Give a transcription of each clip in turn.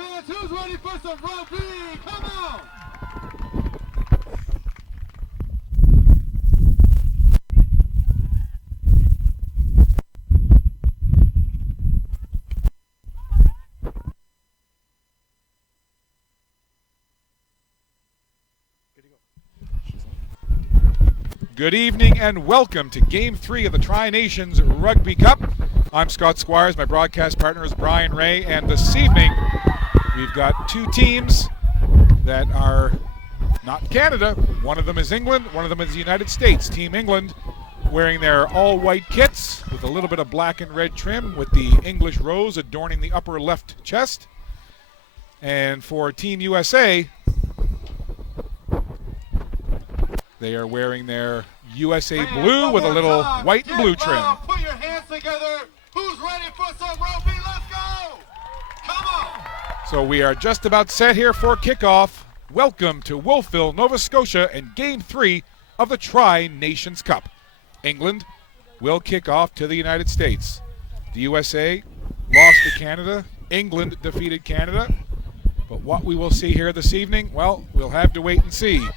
fans, who's ready for some rugby? Come on! Good evening and welcome to Game 3 of the Tri-Nations Rugby Cup. I'm Scott Squires, my broadcast partner is Brian Ray, and this evening we've got two teams that are not Canada. One of them is England, one of them is the United States. Team England wearing their all-white kits with a little bit of black and red trim with the English rose adorning the upper left chest. And for Team USA, they are wearing their USA blue with a little white and blue trim. Put your hands together. Who's ready for some rugby? Let's go! Come on! So we are just about set here for kickoff. Welcome to Wolfville, Nova Scotia, and Game 3 of the Tri-Nations Cup. England will kick off to the United States. The USA lost to Canada. England defeated Canada. But what we will see here this evening, well, we'll have to wait and see.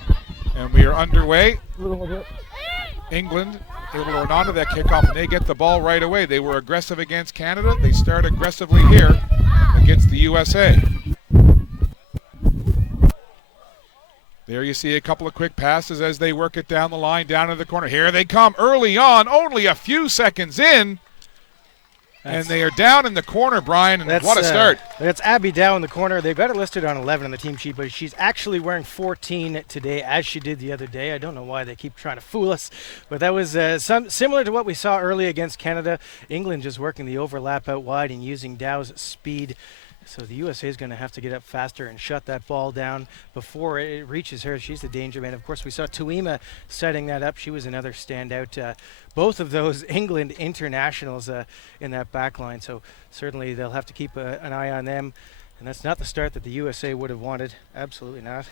And we are underway. England able to run onto that kickoff, and they get the ball right away. They were aggressive against Canada. They start aggressively here against the USA. There you see a couple of quick passes as they work it down the line, down to the corner. Here they come early on, only a few seconds in. And they are down in the corner, Brian, and what a start. That's Abby Dow in the corner. They've got it listed on 11 on the team sheet, but she's actually wearing 14 today, as she did the other day. I don't know why they keep trying to fool us, but that was similar to what we saw early against Canada. England just working the overlap out wide and using Dow's speed. So the USA is going to have to get up faster and shut that ball down before it reaches her. She's the danger man. Of course, we saw Tuima setting that up. She was another standout. Both of those England internationals in that back line. So certainly they'll have to keep an eye on them. And that's not the start that the USA would have wanted. Absolutely not.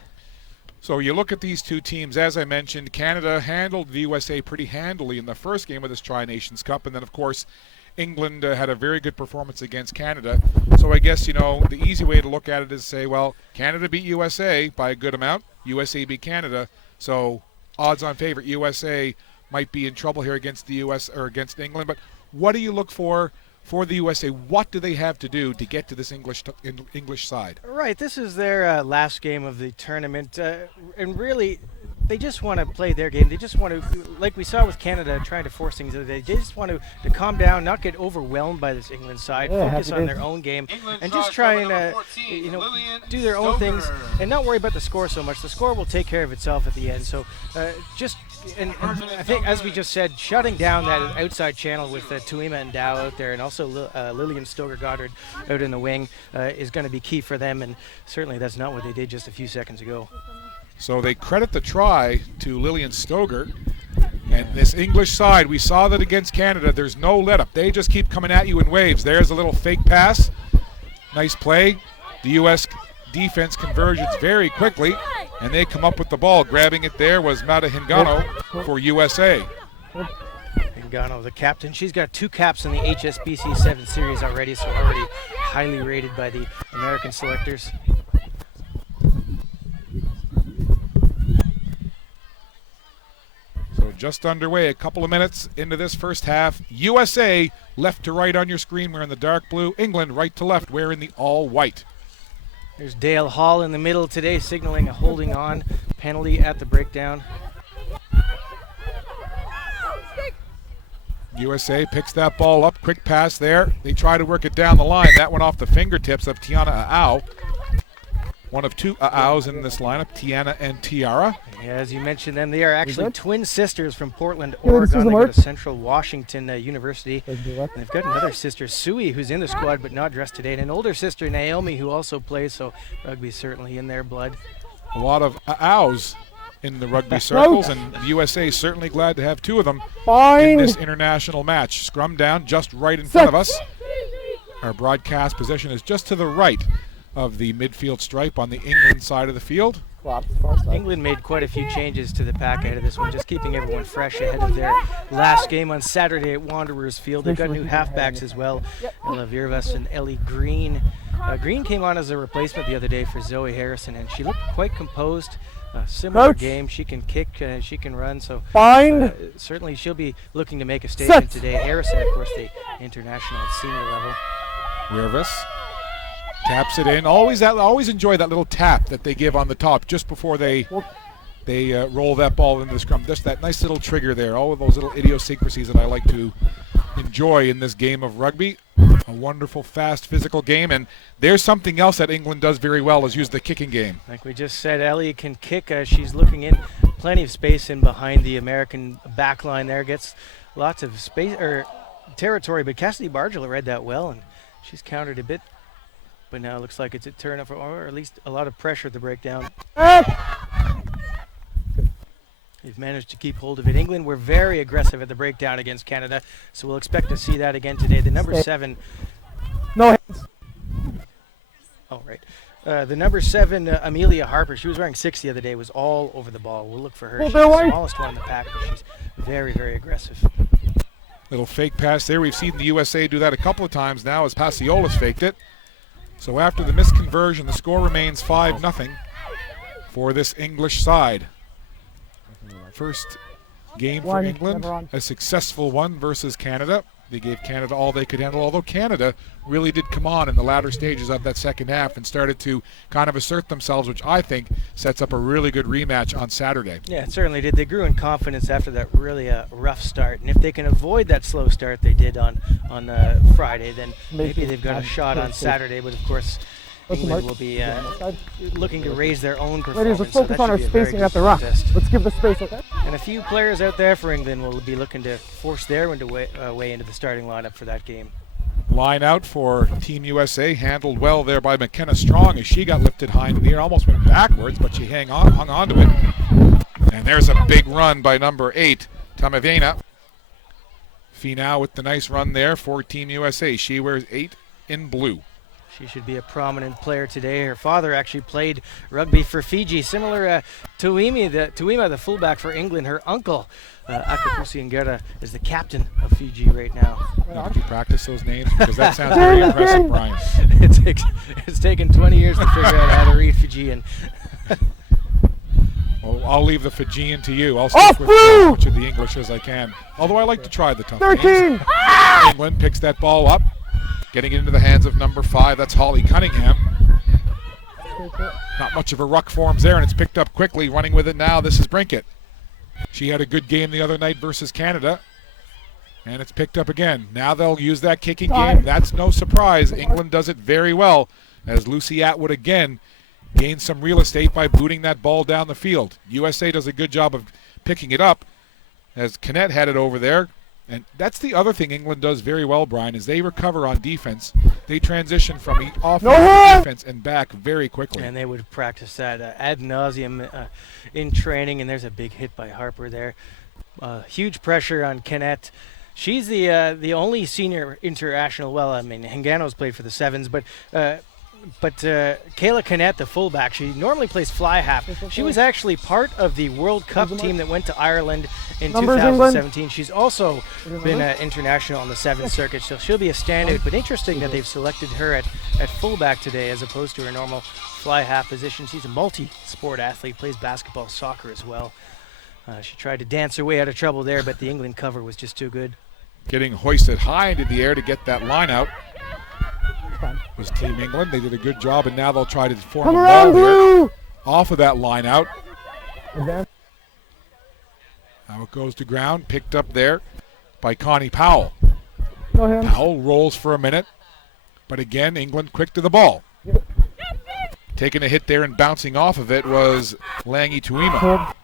So you look at these two teams, as I mentioned, Canada handled the USA pretty handily in the first game of this Tri-Nations Cup. And then, of course, England had a very good performance against Canada. So I guess, you know, the easy way to look at it is say, well, Canada beat USA by a good amount. USA beat Canada. So odds on favorite USA might be in trouble here against the US or against England. But what do you look for the USA? What do they have to do to get to this English side? Right. This is their last game of the tournament. And really, they just want to play their game. They just want to, like we saw with Canada, trying to force things. They just want to calm down, not get overwhelmed by this England side, focus on their own game, and just try and do their own things and not worry about the score so much. The score will take care of itself at the end. So and I think, as we just said, shutting down that outside channel with Tuima and Dow out there, and also Lillian Stoger-Goddard out in the wing is going to be key for them. And certainly that's not what they did just a few seconds ago. So they credit the try to Lillian Stoger. And this English side, we saw that against Canada, there's no let-up. They just keep coming at you in waves. There's a little fake pass. Nice play. The U.S. defense converges very quickly, and they come up with the ball. Grabbing it there was Mata Hingano for USA. Hingano, the captain. She's got 2 caps in the HSBC 7 series already, so already highly rated by the American selectors. Just underway, a couple of minutes into this first half. USA left to right on your screen wearing the dark blue. England right to left wearing the all white. There's Dale Hall in the middle today, signaling a holding on penalty at the breakdown. USA picks that ball up, quick pass there. They try to work it down the line. That went off the fingertips of Tiana Aau. One of 2 Aous in this lineup, Tiana and Tiara. Yeah, as you mentioned them, they are actually twin sisters from Portland, Oregon. They go to Central Washington University. And they've got another sister, Sui, who's in the squad but not dressed today, and an older sister, Naomi, who also plays, so rugby's certainly in their blood. A lot of Aous in the rugby circles, and the USA is certainly glad to have 2 of them in this international match. Scrum down just right in front of us. Our broadcast position is just to the right of the midfield stripe on the England side of the field. England made quite a few changes to the pack ahead of this one, just keeping everyone fresh ahead of their last game on Saturday at Wanderers Field. They've got new halfbacks as well. Ella Virvas and Ellie Green Green came on as a replacement the other day for Zoe Harrison, and she looked quite composed. Similar game. She can kick, she can run, so certainly she'll be looking to make a statement today. Harrison, of course, the international at senior level. Rivas taps it in. Always enjoy that little tap that they give on the top just before they roll that ball into the scrum. Just that nice little trigger there. All of those little idiosyncrasies that I like to enjoy in this game of rugby. A wonderful, fast, physical game. And there's something else that England does very well is use the kicking game. Like we just said, Ellie can kick. She's looking in. Plenty of space in behind the American back line there. Gets lots of space or territory, but Cassidy Bargela read that well, and she's countered a bit. But now it looks like it's a turn up, or at least a lot of pressure at the breakdown. They've managed to keep hold of it. England were very aggressive at the breakdown against Canada, so we'll expect to see that again today. The number 7. No hands. Oh, right. The number 7, Amelia Harper, she was wearing 6 the other day, was all over the ball. We'll look for her. She's the smallest one in the pack, but she's very, very aggressive. Little fake pass there. We've seen the USA do that a couple of times now as Pasiolas faked it. So after the misconversion, the score remains 5-0 for this English side. First game for England, a successful one versus Canada. They gave Canada all they could handle, although Canada really did come on in the latter stages of that second half and started to kind of assert themselves, which I think sets up a really good rematch on Saturday. Yeah, it certainly did. They grew in confidence after that really rough start, and if they can avoid that slow start they did on Friday, then maybe they've got a shot on Saturday. But of course, England will be looking to raise their own performance. Let's focus on our spacing at the rock. Let's give the space, okay? And a few players out there for England will be looking to force their way into the starting lineup for that game. Line out for Team USA, handled well there by McKenna Strong as she got lifted high in the air, almost went backwards, but she hung on to it. And there's a big run by number 8, Tamavena. Finau with the nice run there for Team USA. She wears 8 in blue. She should be a prominent player today. Her father actually played rugby for Fiji. Similar to Tuima, the fullback for England. Her uncle, Akapusi Ngera, is the captain of Fiji right now. Did you practice those names? Because that sounds very impressive, Brian. It's taken 20 years to figure out how to read Fijian. Well, I'll leave the Fijian to you. I'll stick with as much of the English as I can. Although I like to try the tough 13. names. England picks that ball up. Getting it into the hands of number 5, that's Holly Cunningham. Not much of a ruck forms there, and it's picked up quickly. Running with it now, this is Brinkett. She had a good game the other night versus Canada, and it's picked up again. Now they'll use that kicking game. That's no surprise. England does it very well, as Lucy Atwood again gains some real estate by booting that ball down the field. USA does a good job of picking it up, as Canet had it over there. And that's the other thing England does very well, Brian, is they recover on defense. They transition from offense to defense and back very quickly. And they would practice that ad nauseum in training, and there's a big hit by Harper there. Huge pressure on Canet. She's the only senior international. Well, I mean, Hengano's played for the Sevens, but Kayla Canet, the fullback, she normally plays fly half. She was actually part of the World Cup team that went to Ireland in 2017. She's also been international on the Sevens circuit, so she'll be a standout. But interesting that they've selected her at fullback today as opposed to her normal fly half position. She's a multi-sport athlete, plays basketball, soccer as well. She tried to dance her way out of trouble there, but the England cover was just too good. Getting hoisted high into the air to get that line out was Team England. They did a good job, and now they'll try to form a ball here off of that line out. Now it goes to ground, picked up there by Connie Powell. Powell rolls for a minute, but again, England quick to the ball. Taking a hit there and bouncing off of it was Langi Tuima.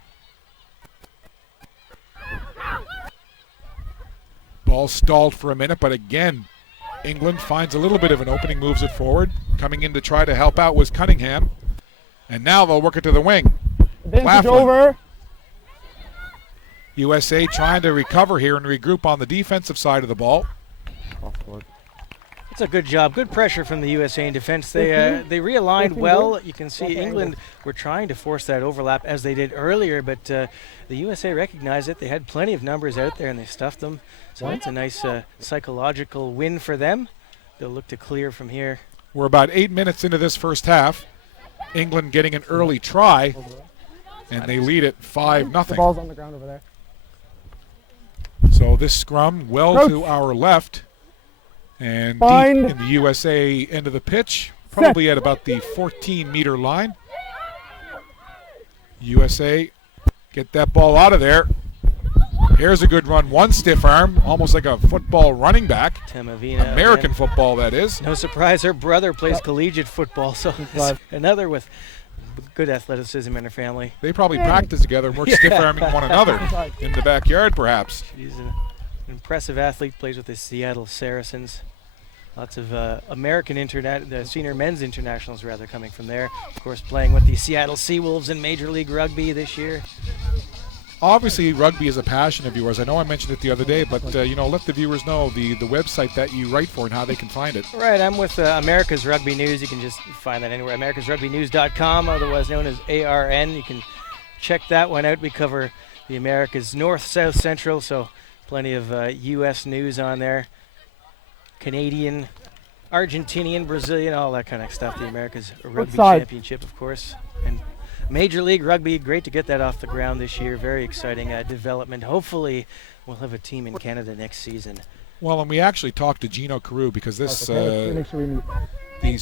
Ball stalled for a minute, but again, England finds a little bit of an opening, moves it forward. Coming in to try to help out was Cunningham. And now they'll work it to the wing. Over. USA trying to recover here and regroup on the defensive side of the ball. It's a good job. Good pressure from the USA in defense. They realigned well. You can see England were trying to force that overlap as they did earlier, but the USA recognized it. They had plenty of numbers out there and they stuffed them. So it's a nice psychological win for them. They'll look to clear from here. We're about 8 minutes into this first half. England getting an early try, and they lead it 5-0. The ball's on the ground over there. So this scrum well to our left, and deep in the USA end of the pitch, probably at about the 14-meter line. USA get that ball out of there. Here's a good run. One stiff arm, almost like a football running back. Tamavina, American football, that is. No surprise, her brother plays collegiate football, so another with good athleticism in her family. They probably practice together and work stiff-arming one another in the backyard, perhaps. She's an impressive athlete, plays with the Seattle Saracens. Lots of American the senior men's internationals rather coming from there. Of course, playing with the Seattle Seawolves in Major League Rugby this year. Obviously, rugby is a passion of yours. I know I mentioned it the other day, but let the viewers know the website that you write for and how they can find it. Right, I'm with America's Rugby News. You can just find that anywhere. AmericasRugbyNews.com, otherwise known as ARN. You can check that one out. We cover the Americas North, South, Central, so plenty of U.S. news on there. Canadian, Argentinian, Brazilian, all that kind of stuff. The America's Rugby Championship, of course. And Major League Rugby, great to get that off the ground this year. Very exciting development. Hopefully, we'll have a team in Canada next season. Well, and we actually talked to Gino Carew because these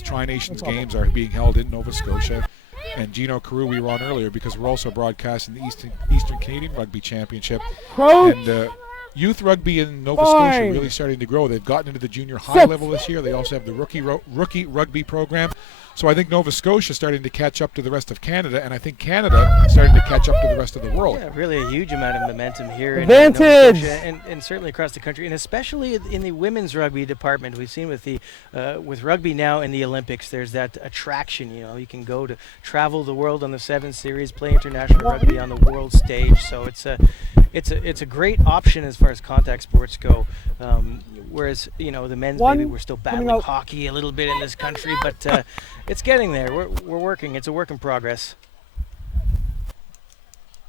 Tri-Nations games are being held in Nova Scotia. And Gino Carew we were on earlier because we're also broadcasting the Eastern Canadian Rugby Championship. And youth rugby in Nova Scotia really starting to grow. They've gotten into the junior high level this year. They also have the rookie rugby program. So I think Nova Scotia is starting to catch up to the rest of Canada, and I think Canada is starting to catch up to the rest of the world. Yeah, really a huge amount of momentum here in Nova Scotia and certainly across the country, and especially in the women's rugby department. We've seen with rugby now in the Olympics, there's that attraction. You can go to travel the world on the 7 Series, play international rugby on the world stage. So it's a great option as far as contact sports go. Whereas the men's, maybe we're still battling hockey a little bit in this country, but it's getting there. We're working. It's a work in progress.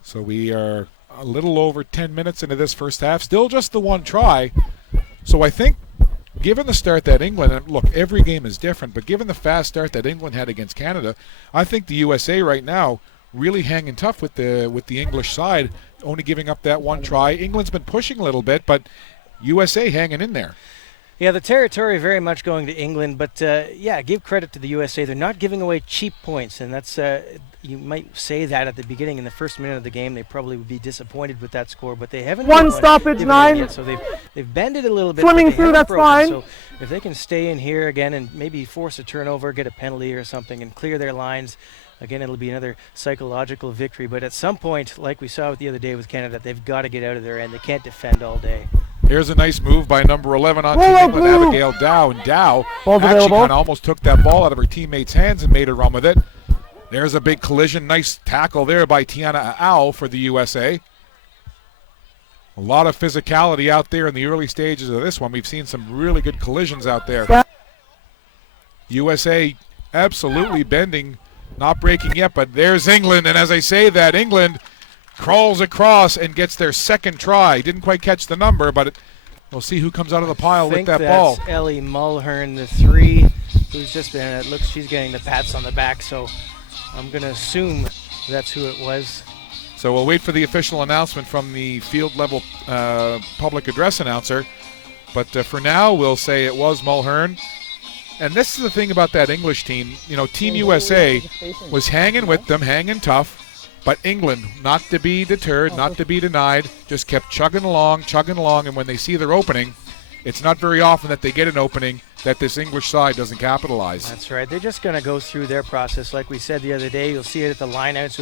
So we are a little over 10 minutes into this first half. Still just the one try. So I think, given the start that England, and look, every game is different, but given the fast start that England had against Canada, I think the USA right now really hanging tough with the English side, only giving up that one try. England's been pushing a little bit, but USA hanging in there. Yeah, the territory very much going to England, but give credit to the USA. They're not giving away cheap points, and that's you might say that at the beginning in the first minute of the game. They probably would be disappointed with that score, but they haven't one stoppage 9 yet, so they've bended a little bit. Swimming through, that's fine. So if they can stay in here again and maybe force a turnover, get a penalty or something, and clear their lines. Again, it'll be another psychological victory, but at some point, like we saw the other day with Canada, they've got to get out of their end. They can't defend all day. Here's a nice move by number 11 on Team England, Abigail Dow. And Dow actually kind of almost took that ball out of her teammate's hands and made a run with it. There's a big collision. Nice tackle there by Tiana Au for the USA. A lot of physicality out there in the early stages of this one. We've seen some really good collisions out there. USA absolutely bending. Not breaking yet, but there's England, and as I say that, England crawls across and gets their second try. Didn't quite catch the number, but we'll see who comes out of the pile with that ball. I think that's Ellie Mulhern, the 3, who's just been, it looks she's getting the pats on the back, so I'm going to assume that's who it was. So we'll wait for the official announcement from the field-level public address announcer, but for now, we'll say it was Mulhern. And this is the thing about that English team. Team USA was hanging with them, hanging tough, but England, not to be deterred, not to be denied, just kept chugging along, and when they see their opening, it's not very often that they get an opening that this English side doesn't capitalize. That's right. They're just going to go through their process. Like we said the other day, you'll see it at the lineouts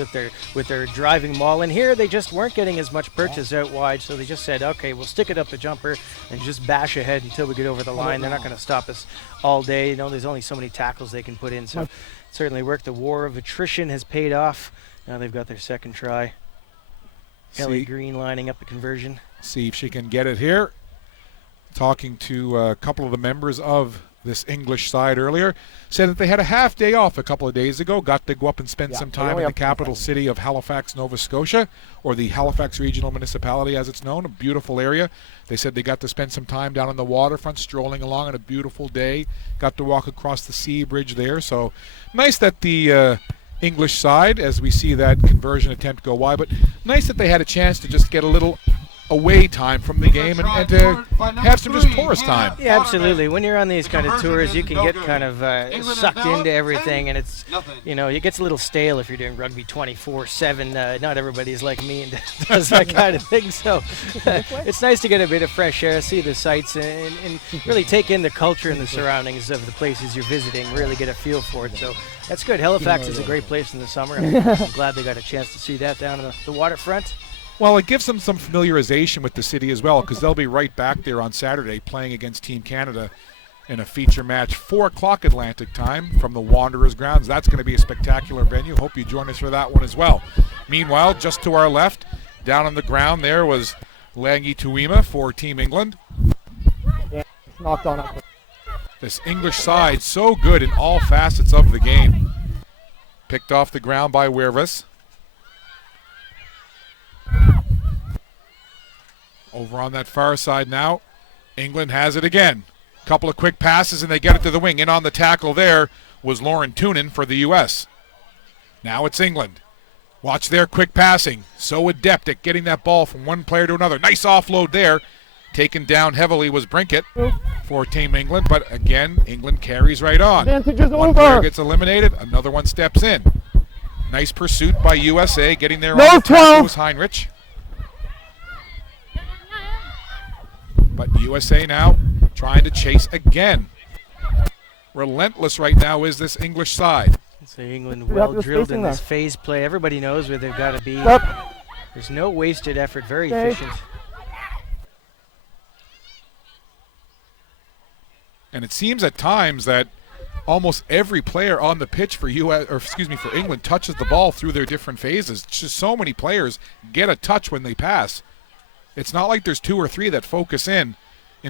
with their driving maul. And here they just weren't getting as much purchase out wide, so they just said, okay, we'll stick it up the jumper and just bash ahead until we get over the line. They're not going to stop us all day. There's only so many tackles they can put in. So it certainly worked. The war of attrition has paid off. Now they've got their second try. Ellie Green lining up the conversion. See if she can get it here. Talking to a couple of the members of this English side earlier, said that they had a half day off a couple of days ago, got to go up and spend some time in the capital city of Halifax, Nova Scotia, or the Halifax Regional Municipality as it's known, a beautiful area. They said they got to spend some time down on the waterfront, strolling along on a beautiful day, got to walk across the sea bridge there. So nice that the English side, as we see that conversion attempt go wide, but nice that they had a chance to just get a little away time from the game and to have some just tourist time. Yeah, absolutely. When you're on these kind of tours, you can get kind of sucked into everything, and it's, you know, it gets a little stale if you're doing rugby 24/7. Not everybody's like me and does that kind of thing, so it's nice to get a bit of fresh air, see the sights, and really take in the culture and the surroundings of the places you're visiting, really get a feel for it. So that's good. Halifax is a great place in the summer. I'm glad they got a chance to see that down on the waterfront. Well, it gives them some familiarization with the city as well, because they'll be right back there on Saturday playing against Team Canada in a feature match, 4 o'clock Atlantic time from the Wanderers grounds. That's going to be a spectacular venue. Hope you join us for that one as well. Meanwhile, just to our left, down on the ground there was Langi Tuima for Team England. Yeah, it's knocked on up. This English side so good in all facets of the game. Picked off the ground by Wervis. Over on that far side now, England has it again. Couple of quick passes and they get it to the wing. In on the tackle there was Lauren Toonen for the U.S. Now it's England. Watch their quick passing. So adept at getting that ball from one player to another. Nice offload there. Taken down heavily was Brinkett for Team England, but again, England carries right on. One player gets eliminated, another one steps in. Nice pursuit by USA, getting there on the tackle was Heinrich. But USA now trying to chase again. Relentless right now is this English side. So England well drilled in this phase play. Everybody knows where they've got to be. There's no wasted effort, very efficient. And it seems at times that almost every player on the pitch for for England touches the ball through their different phases. Just so many players get a touch when they pass. It's not like there's 2 or 3 that focus in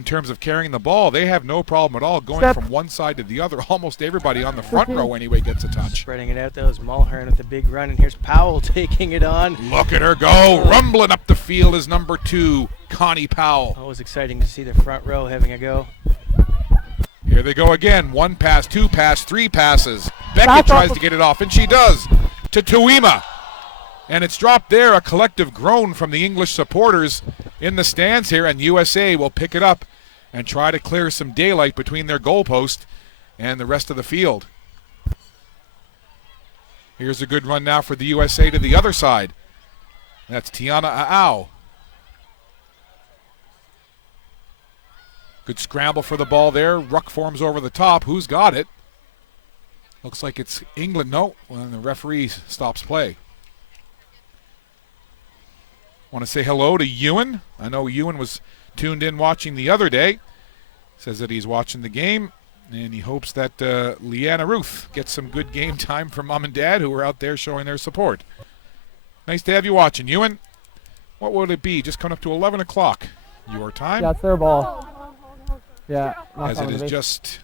terms of carrying the ball. They have no problem at all going from one side to the other. Almost everybody on the front row anyway gets a touch. Spreading it out, that was Mulhern with the big run, and here's Powell taking it on. Look at her go. Rumbling up the field is number 2, Connie Powell. Always exciting to see the front row having a go. Here they go again. 1 pass, 2 pass, 3 passes. Beckett tries to get it off, and she does to Tuima. And it's dropped there, a collective groan from the English supporters in the stands here, and USA will pick it up and try to clear some daylight between their goalpost and the rest of the field. Here's a good run now for the USA to the other side. That's Tiana Aau. Good scramble for the ball there. Ruck forms over the top. Who's got it? Looks like it's England. No, when the referee stops play. Want to say hello to Ewan. I know Ewan was tuned in watching the other day. Says that he's watching the game, and he hopes that Leanna Ruth gets some good game time for Mom and Dad, who are out there showing their support. Nice to have you watching, Ewan. What would it be? Just coming up to 11 o'clock your time. Yeah, it's their ball. Yeah. As it is just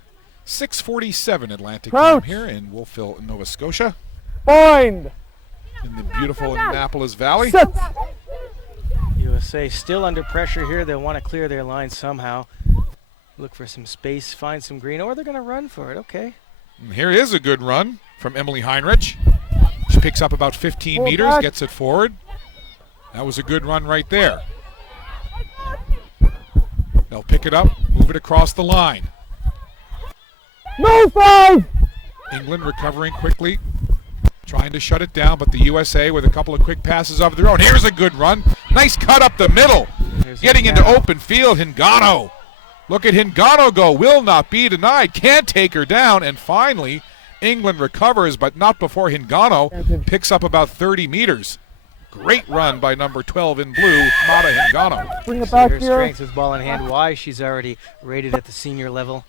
6:47 Atlantic time here in Wolfville, Nova Scotia. Bind! In the beautiful Annapolis Valley. Sit! USA still under pressure here. They'll want to clear their line somehow. Look for some space, find some green, or they're going to run for it. Okay. And here is a good run from Emily Heinrich. She picks up about 15 meters, gets it forward. That was a good run right there. They'll pick it up, move it across the line. No 5! England recovering quickly, trying to shut it down, but the USA with a couple of quick passes of their own. Here's a good run. Nice cut up the middle. Getting into open field, Hingano. Look at Hingano go. Will not be denied. Can't take her down. And finally, England recovers, but not before Hingano picks up about 30 meters. Great run by number 12 in blue, Mata Hingano. Bring it back her here. Strength with ball in hand. Why? She's already rated at the senior level.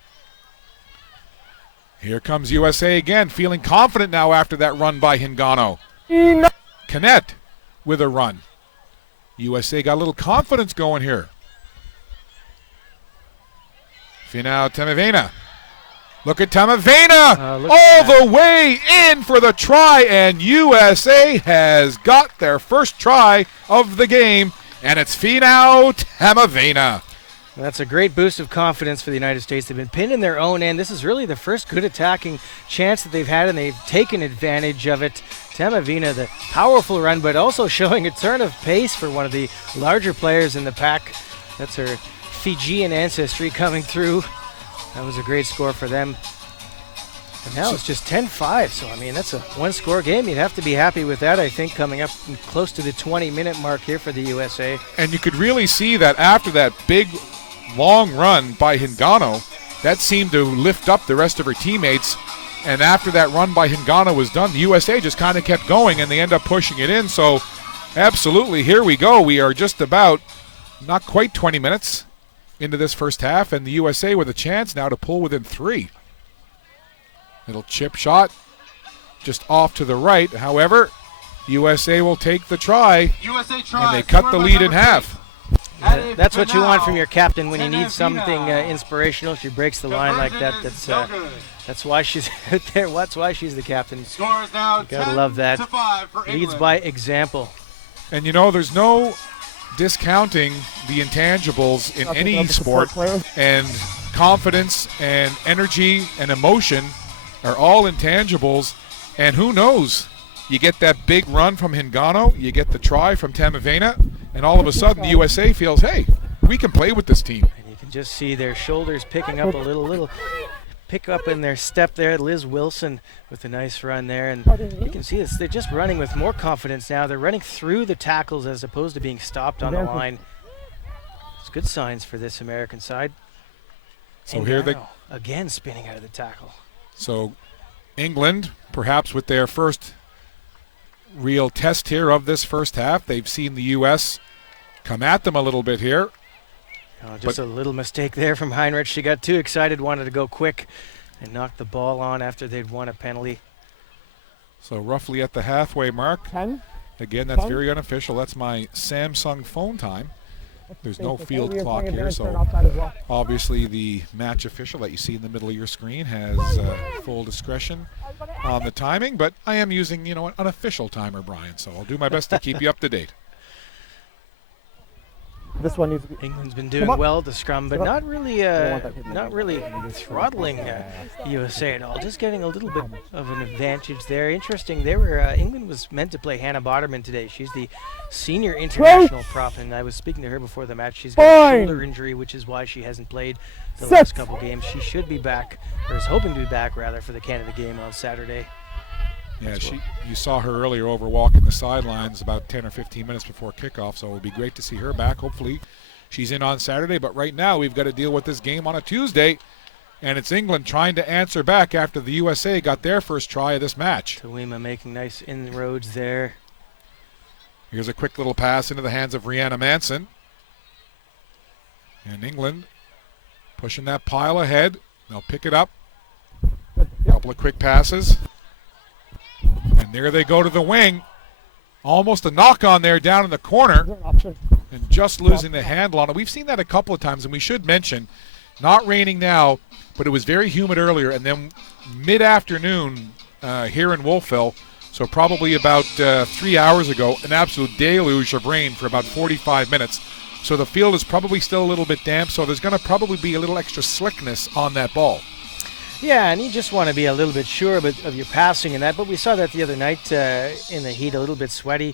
Here comes USA again, feeling confident now after that run by Hingano. Canet with a run. USA got a little confidence going here. Finau Temevena Look at Tamavena look at all the way in for the try, and USA has got their first try of the game, and it's Finau Tamavena. That's a great boost of confidence for the United States. They've been pinned in their own end. This is really the first good attacking chance that they've had, and they've taken advantage of it. Tamavena, the powerful run, but also showing a turn of pace for one of the larger players in the pack. That's her Fijian ancestry coming through. That was a great score for them. And now it's just 10-5, so I mean, that's a one-score game. You'd have to be happy with that, I think, coming up close to the 20-minute mark here for the USA. And you could really see that after that big, long run by Hingano, that seemed to lift up the rest of her teammates. And after that run by Hingano was done, the USA just kind of kept going, and they end up pushing it in. So, absolutely, here we go. We are just about, not quite 20 minutes into this first half, and the USA with a chance now to pull within 3. Little chip shot just off to the right. However, USA will take the try, USA tries. and they cut the lead in half. That's what you want from your captain when you need something inspirational. She breaks the line like that. That's why she's out there. That's why she's the captain. Score is now You gotta love that. 10-5 for Leads England. by example. And you know, there's no discounting the intangibles in Nothing any of the support sport, players. and confidence and energy and emotion are all intangibles. And who knows, you get that big run from Hingano, you get the try from Tamavena, and all of a sudden the USA feels, hey, we can play with this team. And you can just see their shoulders picking up a little pick up in their step there. Liz Wilson with a nice run there, and you can see this. They're just running with more confidence now. They're running through the tackles as opposed to being stopped on the line. It's good signs for this American side. So And here they, now, again spinning out of the tackle. so England, perhaps with their first real test here of this first half, they've seen the U.S. come at them a little bit here. Oh, just a little mistake there from Heinrich. She got too excited, wanted to go quick, and knocked the ball on after they'd won a penalty. So roughly at the halfway mark. 10. Again, that's 10. very unofficial. That's my Samsung phone time. There's no field We are clock playing here, advantage turn so offside as well. obviously the match official that you see in the middle of your screen has full discretion on the timing, but I am using, you know, an unofficial timer, Brian, so I'll do my best to keep you up to date. This one needs to be. England's been doing Come on. well at the scrum, but Come on. not really, want that hit. not really throttling USA at all. Just getting a little bit of an advantage there. Interesting. They were England was meant to play Hannah Botterman today. She's the senior international prop, and I was speaking to her before the match. She's got a Fine. shoulder injury, which is why she hasn't played the 6. last couple games. She should be back, or is hoping to be back rather, for the Canada game on Saturday. Yeah, you saw her earlier over walking the sidelines about 10 or 15 minutes before kickoff, so it would be great to see her back. Hopefully she's in on Saturday, but right now we've got to deal with this game on a Tuesday, and it's England trying to answer back after the USA got their first try of this match. Tawima making nice inroads there. Here's a quick little pass into the hands of Rhianna Manson. And England pushing that pile ahead. They'll pick it up. Couple of quick passes. And there they go to the wing. Almost a knock on there down in the corner. And just losing the handle on it. We've seen that a couple of times, and we should mention, not raining now, but it was very humid earlier. And then mid-afternoon here in Wolfville, so probably about 3 hours ago, an absolute deluge of rain for about 45 minutes. So the field is probably still a little bit damp, so there's going to probably be a little extra slickness on that ball. Yeah, and you just want to be a little bit sure of your passing and that. But we saw that the other night in the heat, a little bit sweaty.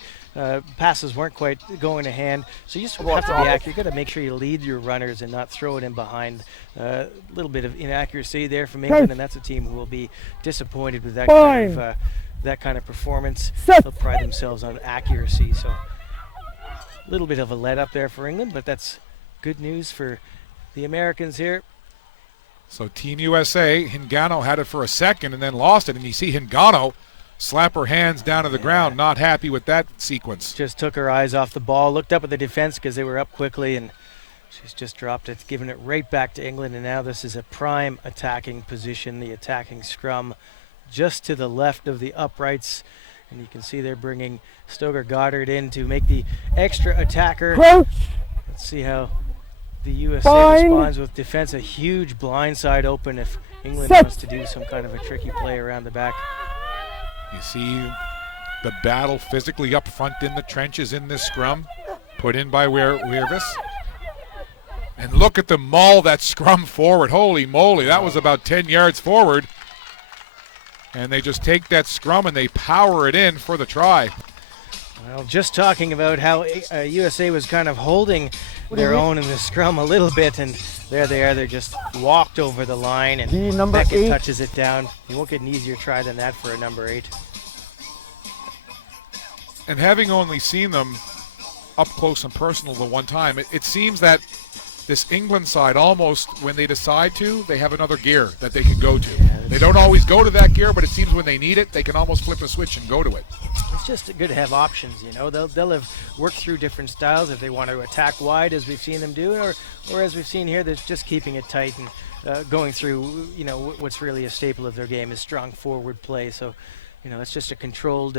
Passes weren't quite going to hand. So you just have to be accurate. You've got to make sure you lead your runners and not throw it in behind. A little bit of inaccuracy there from England, and that's a team who will be disappointed with that kind of performance. They'll pride themselves on accuracy. So a little bit of a let up there for England, but that's good news for the Americans here. So Team USA, Hingano had it for a second and then lost it, and you see Hingano slap her hands down to the ground, not happy with that sequence. Just took her eyes off the ball, looked up at the defense because they were up quickly, and she's just dropped it, giving it right back to England. And now this is a prime attacking position, the attacking scrum just to the left of the uprights. And you can see they're bringing Stoger Goddard in to make the extra attacker. Crouch. Let's see how the USA responds with defense. A huge blindside open if England Set. wants to do some kind of a tricky play around the back. You see the battle physically up front in the trenches in this scrum, put in by Weirvis. And look at the maul that scrum forward. Holy moly, that was about 10 yards forward. And they just take that scrum and they power it in for the try. Well, just talking about how USA was kind of holding their own in the scrum a little bit, and there they are. They're just walked over the line, and The number Beckett 8. touches it down. You won't get an easier try than that for a number 8. And having only seen them up close and personal the one time, it seems that this England side almost, when they decide to, they have another gear that they can go to. They don't always go to that gear, but it seems when they need it, they can almost flip a switch and go to it. It's just good to have options, you know. They'll have worked through different styles if they want to attack wide, as we've seen them do, or as we've seen here, they're just keeping it tight and going through, you know, what's really a staple of their game is strong forward play. So, you know, it's just a controlled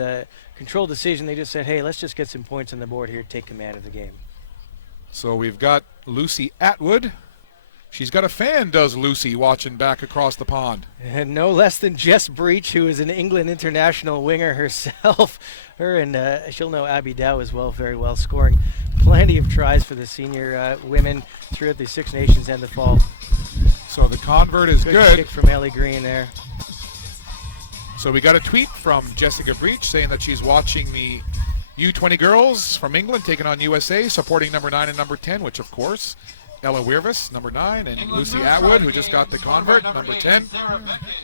decision. They just said, hey, let's just get some points on the board here, take command of the game. So we've got Lucy Atwood. She's got a fan, does Lucy, watching back across the pond. And no less than Jess Breach, who is an England international winger herself. Her and she'll know Abby Dow as well, very well, scoring plenty of tries for the senior women throughout the Six Nations and the fall. So the convert is good. Kick from Ellie Green there. So we got a tweet from Jessica Breach saying that she's watching the U20 girls from England taking on USA, supporting number 9 and number 10, which of course, Ella Weirvis, number 9, and Lucy Atwood, who just got the convert, number 10,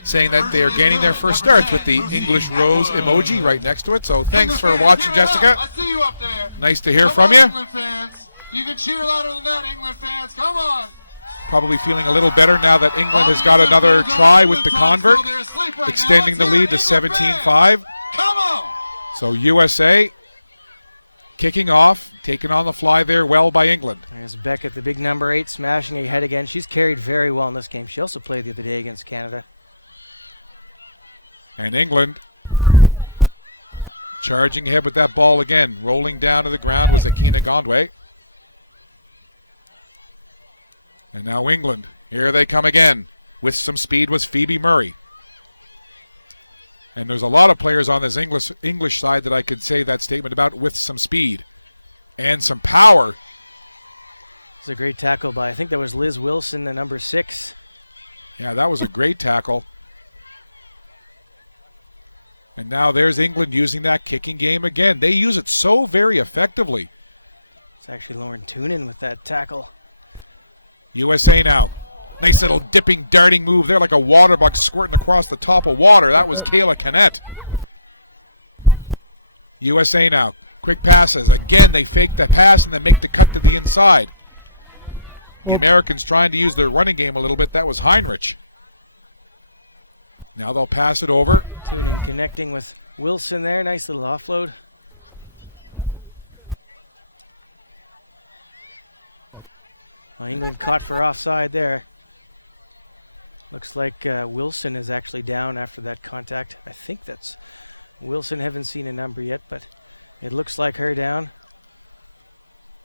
saying that they are gaining their first starts with the English rose emoji right next to it. So thanks for watching, Jessica. I see you up there. Nice to hear from you. England fans. You can cheer louder than that, England fans. Come on. Probably feeling a little better now that England has got another try with the convert, extending the lead to 17-5. Come on. So USA kicking off, taken on the fly there well by England. There's Beckett, the big number 8, smashing ahead again. She's carried very well in this game. She also played the other day against Canada. And England charging ahead with that ball again. Rolling down to the ground is Akina Gondwe. And now England. Here they come again. With some speed was Phoebe Murray. And there's a lot of players on this English side that I could say that statement about, with some speed and some power. It's a great tackle by, I think that was Liz Wilson, the number 6. Yeah, that was a great tackle. And now there's England using that kicking game again. They use it so very effectively. It's actually Lauren Toonan with that tackle. USA now. Nice little dipping, darting move there like a water buck squirting across the top of water. That was Kayla Canet. USA now. Quick passes. Again, they fake the pass and then make the cut to the inside. The Americans trying to use their running game a little bit. That was Heinrich. Now they'll pass it over. Connecting with Wilson there. Nice little offload. England caught for offside there. Looks like Wilson is actually down after that contact. I think that's Wilson. Haven't seen a number yet, but it looks like her down.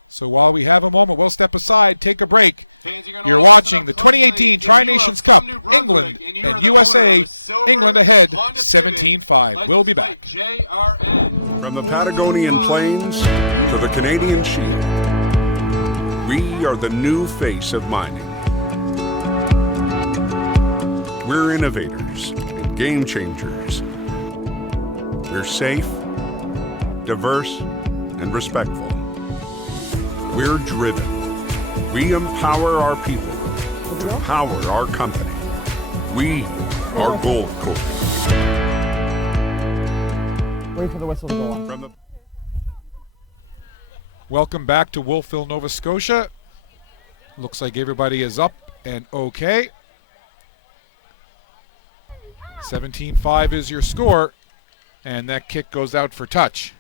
So while we have a moment, we'll step aside, take a break. You're watching the 2018 Tri-Nations Cup, England and USA. England ahead, 17-5. We'll be back. From the Patagonian Plains to the Canadian Shield, we are the new face of mining. We're innovators and game changers. We're safe, diverse, and respectful. We're driven. We empower our people to power our company. We are Gold Coast. Wait for the whistle to go on. From the Welcome back to Wolfville, Nova Scotia. Looks like everybody is up and okay. 17-5 is your score, and that kick goes out for touch.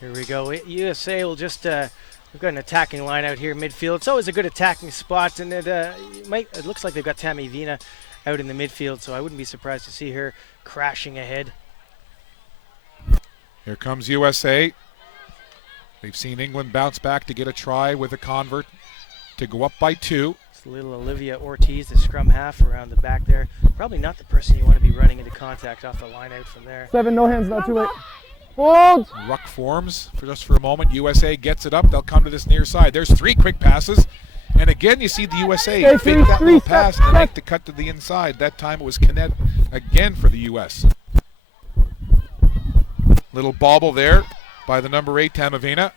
Here we go. USA will just we've got an attacking line out here midfield. It's always a good attacking spot, and it looks like they've got Tammy Vina out in the midfield, so I wouldn't be surprised to see her crashing ahead. Here comes USA. They've seen England bounce back to get a try with a convert to go up by 2. It's little Olivia Ortiz, the scrum half around the back there. Probably not the person you want to be running into contact off the line out from there. 7, no hands, not too late. Hold! Ruck forms for just for a moment. USA gets it up. They'll come to this near side. There's 3 quick passes. And again, you see the USA Okay, fake that little pass and step. make the cut to the inside. That time it was Canet again for the U.S. Little bobble there by the number 8, Tamavina.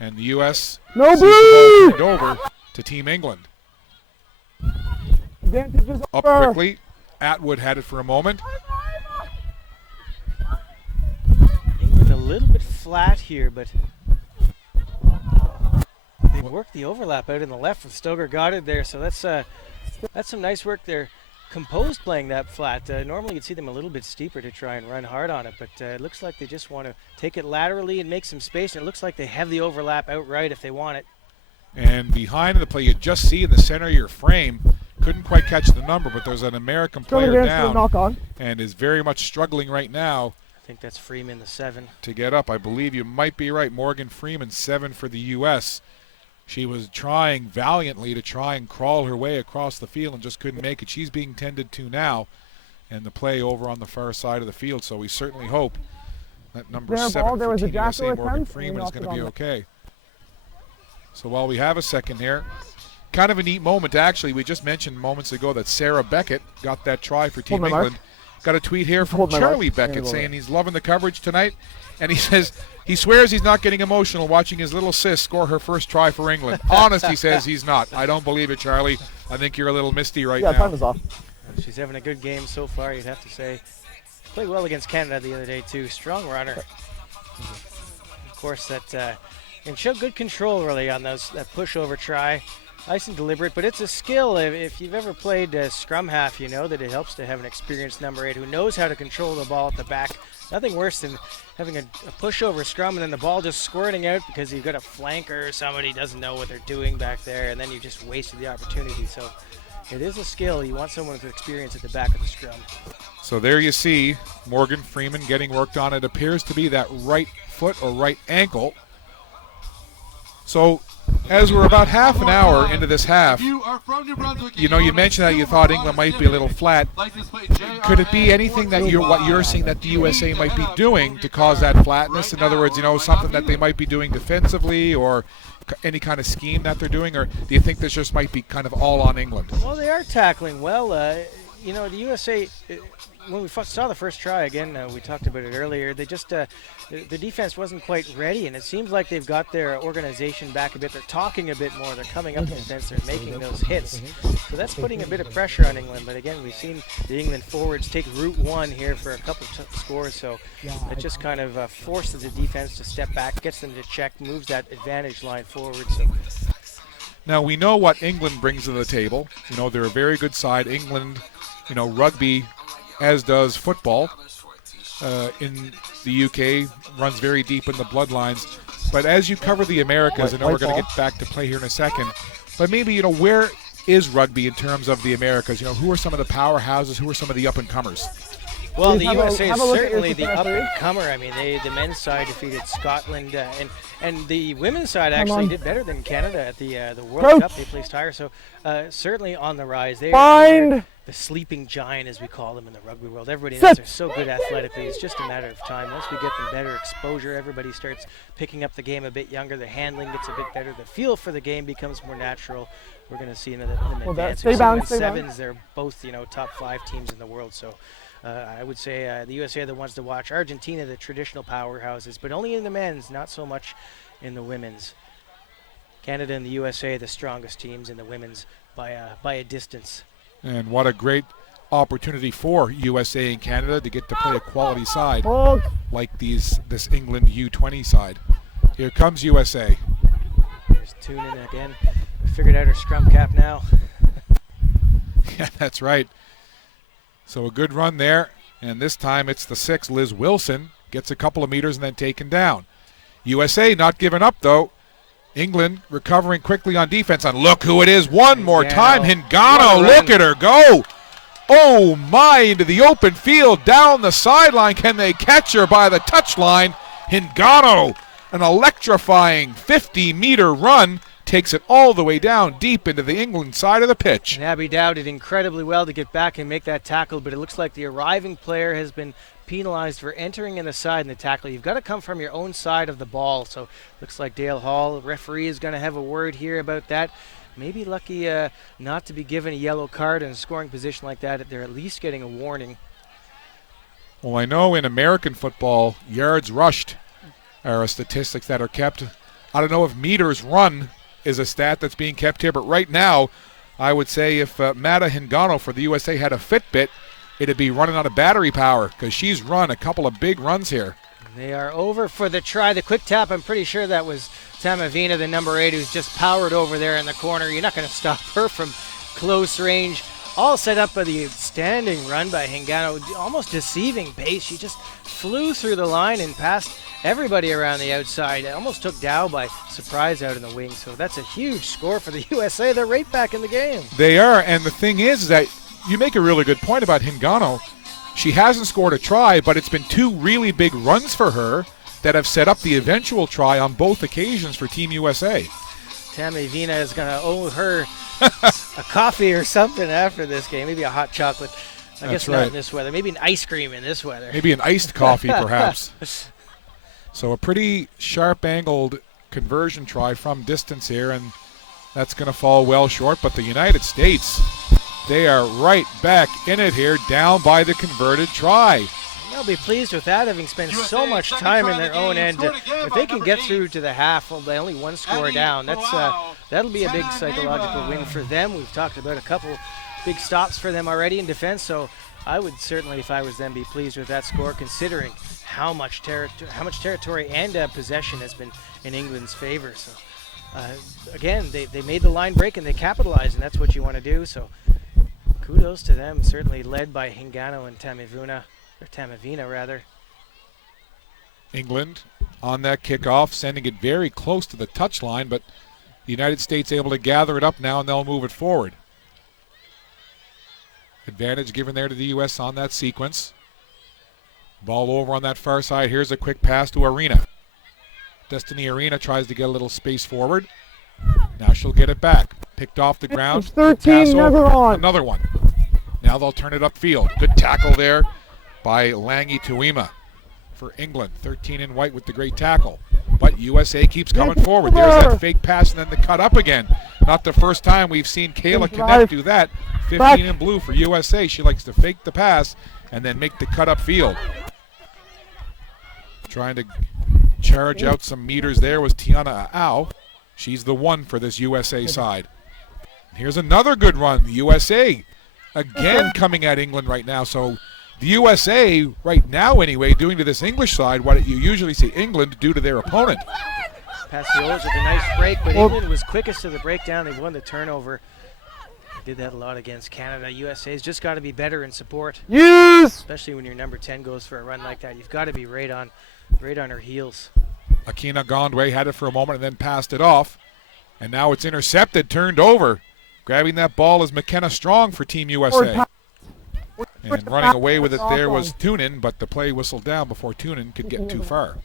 And the U.S. No sees the ball blue! turned over to Team England. Advantage is Up over. quickly. Atwood had it for a moment. England a little bit flat here, but they worked the overlap out in the left with Stoger Goddard there, so that's some nice work there. Composed playing that flat. Normally you'd see them a little bit steeper to try and run hard on it, but it looks like they just want to take it laterally and make some space, and it looks like they have the overlap outright if they want it. And behind the play, you just see in the center of your frame, couldn't quite catch the number, but there's an American player down knock on. and is very much struggling right now I think that's Freeman, the 7. to get up. I believe you might be right. Morgan Freeman, 7 for the U.S. She was trying valiantly to try and crawl her way across the field and just couldn't make it. She's being tended to now, and the play over on the far side of the field, so we certainly hope that number There, 7 ball, there for was a Team USA, jackal Morgan attempt, and Freeman, he is knocked going it to be on. okay. So while we have a second here, kind of a neat moment, actually. We just mentioned moments ago that Sarah Beckett got that try for Team Hold my mark. England. Got a tweet here from Hold my mark. Charlie There Beckett you go. saying he's loving the coverage tonight. And he says he swears he's not getting emotional watching his little sis score her first try for England. Honest, he says he's not. I don't believe it, Charlie. I think you're a little misty right Yeah, now. time is off. She's having a good game so far, you'd have to say. Played well against Canada the other day, too. Strong runner. Of course, that and showed good control, really, on that pushover try. Nice and deliberate, but it's a skill. If you've ever played scrum half, you know that it helps to have an experienced number 8 who knows how to control the ball at the back. Nothing worse than having a pushover scrum and then the ball just squirting out because you've got a flanker or somebody doesn't know what they're doing back there, and then you just wasted the opportunity. So it is a skill. You want someone with experience at the back of the scrum. So there you see Morgan Freeman getting worked on. It appears to be that right foot or right ankle. So as we're about half an hour into this half, you know, you mentioned that you thought England might be a little flat. Could it be anything that what you're seeing that the USA might be doing to cause that flatness? In other words, you know, something that they might be doing defensively or any kind of scheme that they're doing, or do you think this just might be kind of all on England? Well, they are tackling well. You know, the USA, when we saw the first try, again, we talked about it earlier, they just, the defense wasn't quite ready, and it seems like they've got their organization back a bit. They're talking a bit more. They're coming up in defense. They're making those hits. So that's putting a bit of pressure on England. But again, we've seen the England forwards take Route 1 here for a couple of scores, so it just kind of forces the defense to step back, gets them to check, moves that advantage line forward. So. Now, we know what England brings to the table. You know, they're a very good side. England, you know, rugby, as does football, in the UK, runs very deep in the bloodlines. But as you cover the Americas, I know we're going to get back to play here in a second, but maybe, you know, where is rugby in terms of the Americas? You know, who are some of the powerhouses? Who are some of the up-and-comers? Well, the Have USA a is look at your certainly the referee. up-and-comer. I mean, the men's side defeated Scotland, and the women's side actually on. did better than Canada at the World Coach. Cup. They placed higher, so certainly on the rise. They're Find. the sleeping giant, as we call them in the rugby world. Everybody Sit. knows they're so good athletically. It's just a matter of time. Once we get them better exposure, everybody starts picking up the game a bit younger. Their handling gets a bit better. The feel for the game becomes more natural. We're going to see them advance. stay balanced, stay Sevens, balanced. they're both, you know, top 5 teams in the world. So I would say the USA are the ones to watch. Argentina, the traditional powerhouses, but only in the men's, not so much in the women's. Canada and the USA, the strongest teams in the women's by a distance. And what a great opportunity for USA and Canada to get to play a quality side Hold. like this England U20 side. Here comes USA. There's Tunin again. We figured out her scrum cap now. Yeah, that's right. So a good run there, and this time it's the 6, Liz Wilson, gets a couple of meters and then taken down. USA not giving up, though. England recovering quickly on defense, and look who it is one more time. Hingano, look at her go. Oh my, into the open field, down the sideline. Can they catch her by the touchline? Hingano an electrifying 50-meter run takes it all the way down deep into the England side of the pitch. And Abby Dow did incredibly well to get back and make that tackle, but it looks like the arriving player has been penalized for entering in the side in the tackle. You've got to come from your own side of the ball. So looks like Dale Hall, the referee, is going to have a word here about that. Maybe lucky not to be given a yellow card in a scoring position like that. They're at least getting a warning. Well, I know in American football, yards rushed are statistics that are kept. I don't know if meters run is a stat that's being kept here, but right now, I would say if Mata Hingano for the USA had a Fitbit, it'd be running out of battery power because she's run a couple of big runs here. They are over for the try. The quick tap, I'm pretty sure that was Tamavina, the number 8, who's just powered over there in the corner. You're not going to stop her from close range. All set up by the outstanding run by Hingano, almost deceiving pace. She just flew through the line and passed everybody around the outside. Almost took Dow by surprise out in the wing. So that's a huge score for the USA. They're right back in the game. They are, and the thing is that you make a really good point about Hingano. She hasn't scored a try, but it's been 2 really big runs for her that have set up the eventual try on both occasions for Team USA. Tamavina is going to owe her a coffee or something after this game. Maybe a hot chocolate. I guess not in this weather. Maybe an ice cream in this weather. Maybe an iced coffee, perhaps. So a pretty sharp-angled conversion try from distance here, and that's going to fall well short. But the United States, they are right back in it here, down by the converted try. They'll be pleased with that, having spent so much time in their own end. If they can get through to the half, well, they only 1 score down. That'll be a big psychological win for them. We've talked about a couple big stops for them already in defense, so I would certainly, if I was them, be pleased with that score, considering how much territory and possession has been in England's favor. So again, they made the line break and they capitalized, and that's what you want to do. So kudos to them, certainly led by Hingano and Tamavina. England on that kickoff, sending it very close to the touchline, but the United States able to gather it up now, and they'll move it forward. Advantage given there to the U.S. on that sequence. Ball over on that far side. Here's a quick pass to Arena. Destiny Arena tries to get a little space forward. Now she'll get it back. Picked off the ground. 13, never on. Another one. Now they'll turn it upfield. Good tackle there by Langi Tuima for England. 13 in white with the great tackle. But USA keeps coming forward. There's that fake pass and then the cut up again. Not the first time we've seen Kayla Connect do that. 15 in blue for USA. She likes to fake the pass and then make the cut up field. Trying to charge out some meters there was Tiana Au. She's the 1 for this USA side. Here's another good run. The USA again coming at England right now. So the USA right now anyway doing to this English side what you usually see England do to their opponent. Pasciolas with a nice break, but England was quickest to the breakdown. They won the turnover. They did that a lot against Canada. USA's just got to be better in support. Yes! Especially when your number 10 goes for a run like that. You've got to be right on her heels. Akina Gondwe had it for a moment and then passed it off. And now it's intercepted, turned over. Grabbing that ball is McKenna Strong for Team USA. And running away with it there was Toonen, but the play whistled down before Toonen could get too far.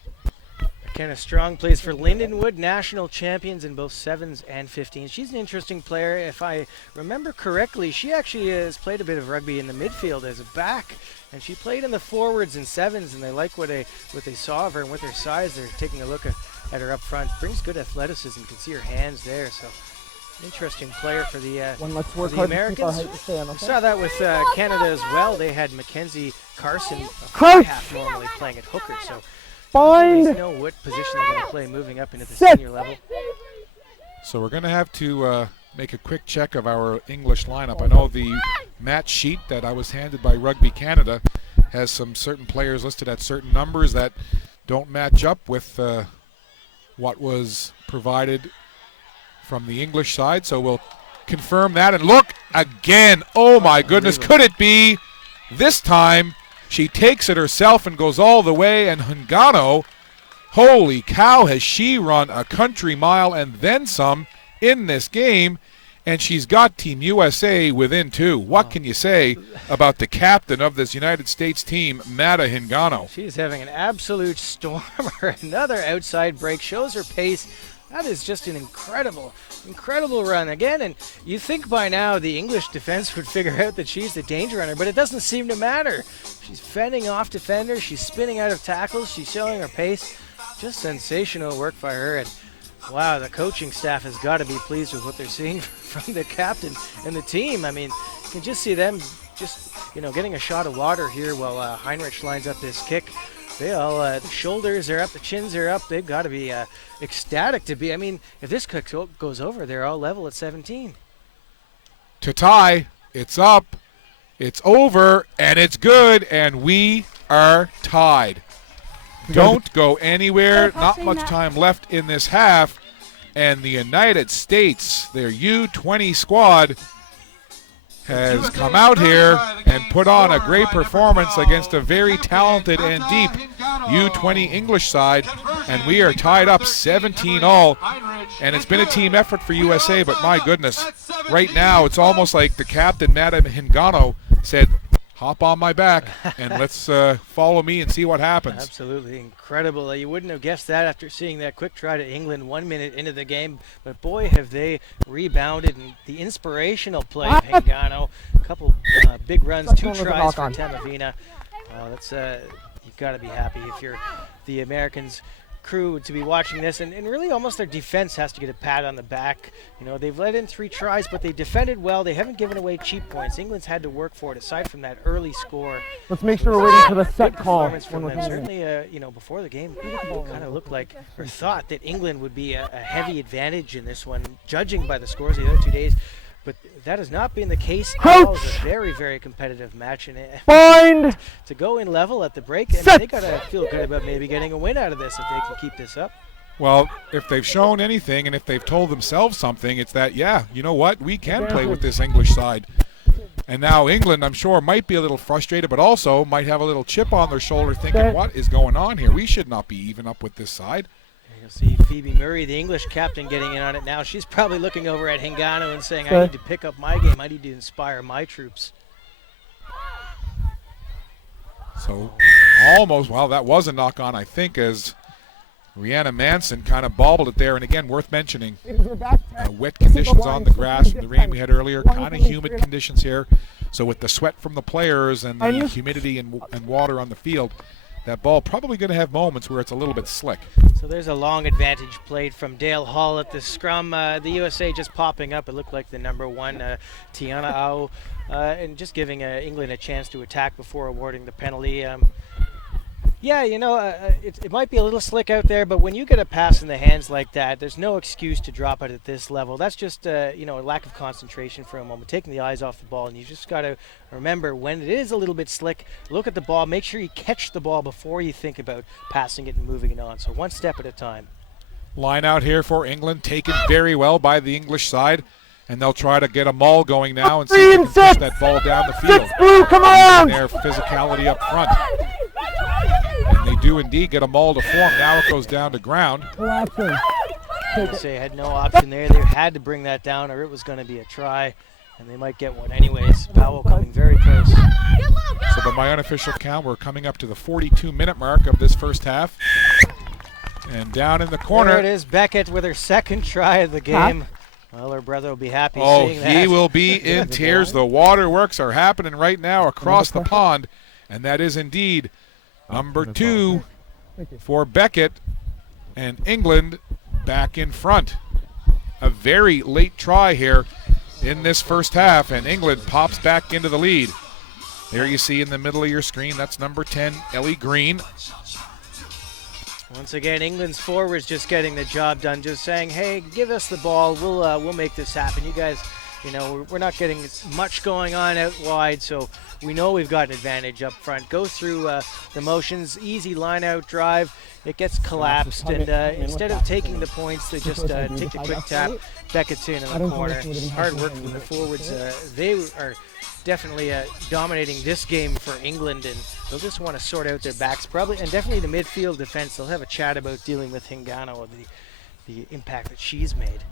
McKenna Strong plays for Lindenwood, national champions in both 7s and 15s. She's an interesting player. If I remember correctly, she actually has played a bit of rugby in the midfield as a back, and she played in the forwards and 7s, and they like what they saw of her, and with her size, they're taking a look at her up front. Brings good athleticism. You can see her hands there, so interesting player for the Americans. We saw that with Canada as well. They had Mackenzie Carson, a half normally playing at hooker, so they know what position they're going to play moving up into the senior level. So we're going to have to make a quick check of our English lineup. I know the match sheet that I was handed by Rugby Canada has some certain players listed at certain numbers that don't match up with what was provided from the English side. So we'll confirm that. And look again. Oh my goodness. Could it be this time? She takes it herself and goes all the way, and Hingano, holy cow, has she run a country mile and then some in this game. and she's got Team USA within 2. What can you say about the captain of this United States team, Mata Hingano? She's having an absolute stormer. Another outside break, shows her pace. That is just an incredible run again. And you think by now the English defense would figure out that she's the danger runner, but it doesn't seem to matter. She's fending off defenders. She's spinning out of tackles. She's showing her pace. Just sensational work by her. And wow, the coaching staff has got to be pleased with what they're seeing from the captain and the team. I mean, you can just see them just, getting a shot of water here while Heinrich lines up this kick. They all, the shoulders are up, the chins are up. They've got to be ecstatic to be. I mean, if this kick goes over, they're all level at 17. To tie, it's up, it's over, and it's good, and we are tied. Don't go anywhere. Not much time left in this half. And the United States, their U20 squad, has come out here and put on a great performance against a very talented and deep U20 English side. And we are tied up 17-all. And it's been a team effort for USA, but my goodness, right now it's almost like the captain, Mata Hingano, said, hop on my back and let's follow me and see what happens. Absolutely incredible. You wouldn't have guessed that after seeing that quick try to England 1 minute into the game. But boy, have they rebounded. And the inspirational play of Hingano. A couple big runs, 2 tries for Temavina. That's you've got to be happy if you're the Americans crew to be watching this, and really almost their defense has to get a pat on the back. They've let in 3 tries, but they defended well. They haven't given away cheap points. England's had to work for it aside from that early score. Let's make sure we're waiting for the set call. Certainly, before the game, it kind of looked like, or thought that England would be a heavy advantage in this one, judging by the scores of the other 2 days. But that has not been the case. It's a very, very competitive match, and to go in level at the break, and they got to feel good about maybe getting a win out of this if they can keep this up. Well, if they've shown anything and if they've told themselves something, it's that, yeah, you know what, we can play with this English side. And now England, I'm sure, might be a little frustrated, but also might have a little chip on their shoulder thinking, what is going on here? We should not be even up with this side. You'll see Phoebe Murray, the English captain, getting in on it now. She's probably looking over at Hingano and saying, I need to pick up my game. I need to inspire my troops. So almost, well, that was a knock on, I think, as Rihanna Manson kind of bobbled it there. And again, worth mentioning, wet conditions on the grass from the rain we had earlier, kind of humid conditions here. So with the sweat from the players and the humidity and water on the field, that ball probably going to have moments where it's a little bit slick. So there's a long advantage played from Dale Hall at the scrum. The USA just popping up. It looked like the number 1, Tiana Au, and just giving England a chance to attack before awarding the penalty. Yeah, it might be a little slick out there, but when you get a pass in the hands like that, there's no excuse to drop it at this level. That's just, a lack of concentration for a moment, taking the eyes off the ball. And you just got to remember, when it is a little bit slick, look at the ball, make sure you catch the ball before you think about passing it and moving it on. So one step at a time. Line out here for England, taken very well by the English side. And they'll try to get a maul going now and see if they can push that ball down the field. Come on! Their physicality up front. And they do indeed get a maul to form. Now it goes down to ground. They had no option there. They had to bring that down or it was going to be a try. And they might get one anyways. Powell coming very close. So by my unofficial count, we're coming up to the 42-minute mark of this first half. And down in the corner. There it is, Beckett with her second try of the game. Well, her brother will be happy seeing that. Oh, he will be in tears. The waterworks are happening right now across the pond. And that is indeed number 2 for Beckett. And England back in front. A very late try here in this first half. And England pops back into the lead. There you see in the middle of your screen, that's number 10, Ellie Green. Once again, England's forwards just getting the job done, just saying, hey, give us the ball, we'll make this happen. You guys, we're not getting much going on out wide, so we know we've got an advantage up front. Go through the motions, easy line-out drive. It gets collapsed, and instead of taking the points, they just take the quick tap. Beckett's in the corner. Hard work from the forwards. They are definitely dominating this game for England, and they'll just want to sort out their backs probably, and definitely the midfield defense. They'll have a chat about dealing with Hingano, the impact that she's made.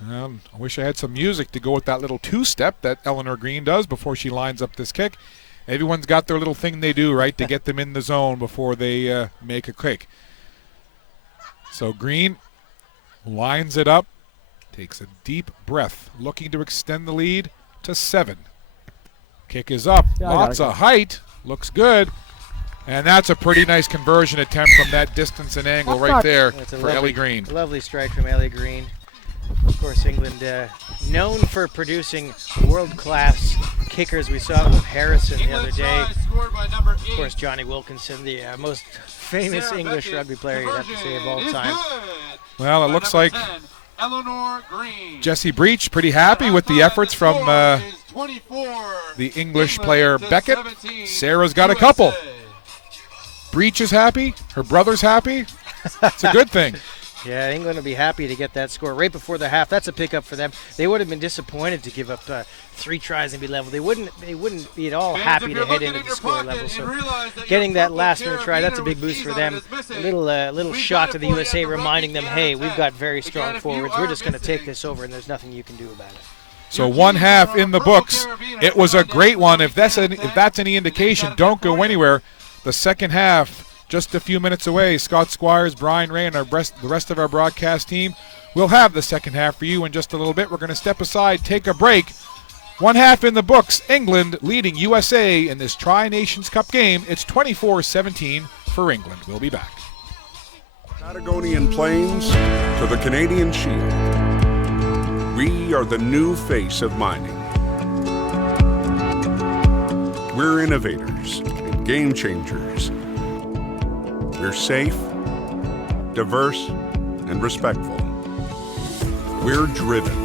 I wish I had some music to go with that little two-step that Eleanor Green does before she lines up this kick. Everyone's got their little thing they do, right, to get them in the zone before they make a kick. So Green lines it up, takes a deep breath, looking to extend the lead to 7. Kick is up, lots of height, looks good. And that's a pretty nice conversion attempt from that distance and angle right there for Ellie Green. Lovely strike from Ellie Green. Of course, England known for producing world-class kickers. We saw it with Harrison the other day. Of course, Johnny Wilkinson, the most famous English rugby player, you'd have to say, of all time. Well, it looks like Jesse Breach pretty happy with the efforts from the English player Beckett. Sarah's got a couple. Breach is happy. Her brother's happy. It's a good thing. Yeah, England will be happy to get that score right before the half. That's a pickup for them. They would have been disappointed to give up 3 tries and be level. They wouldn't be at all happy to head into the score level. So getting that last minute try, that's a big boost for them. A little shot to the USA, reminding them, hey, we've got very strong forwards. We're just going to take this over, and there's nothing you can do about it. So 1 half in the books. It was a great one. If that's any indication, don't go anywhere. The second half, just a few minutes away. Scott Squires, Brian Ray, and the rest of our broadcast team will have the second half for you in just a little bit. We're going to step aside, take a break. 1 half in the books. England leading USA in this Tri-Nations Cup game. It's 24-17 for England. We'll be back. Patagonian Plains to the Canadian Shield. We are the new face of mining. We're innovators and game changers. We're safe, diverse, and respectful. We're driven.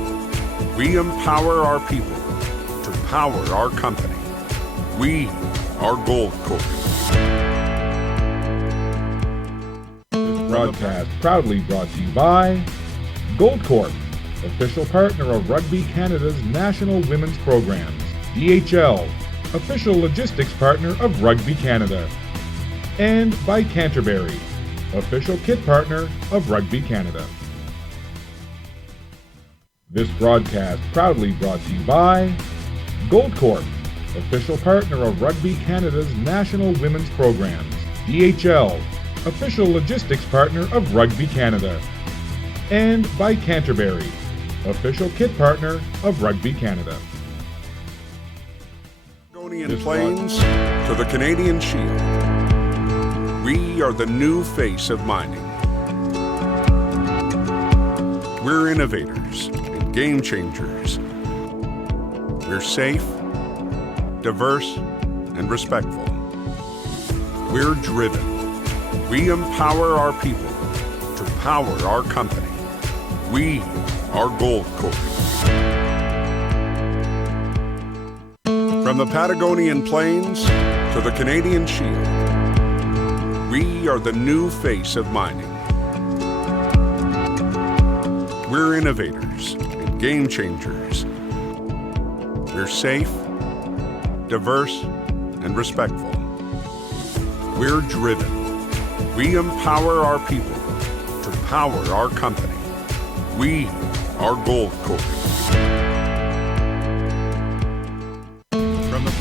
We empower our people to power our company. We are Gold Corp. This broadcast proudly brought to you by Gold Corp, official partner of Rugby Canada's National Women's Programs. DHL, official logistics partner of Rugby Canada. And by Canterbury, official kit partner of Rugby Canada. This broadcast proudly brought to you by Gold Corp, official partner of Rugby Canada's National Women's Programs. DHL, official logistics partner of Rugby Canada. And by Canterbury, official kit partner of Rugby Canada. Patagonian Plains to the Canadian Shield. We are the new face of mining. We're innovators and game changers. We're safe, diverse, and respectful. We're driven. We empower our people to power our company. We are Gold Corp. From the Patagonian Plains to the Canadian Shield. We are the new face of mining. We're innovators and game changers. We're safe, diverse, and respectful. We're driven. We empower our people to power our company. We are Gold Corp. From the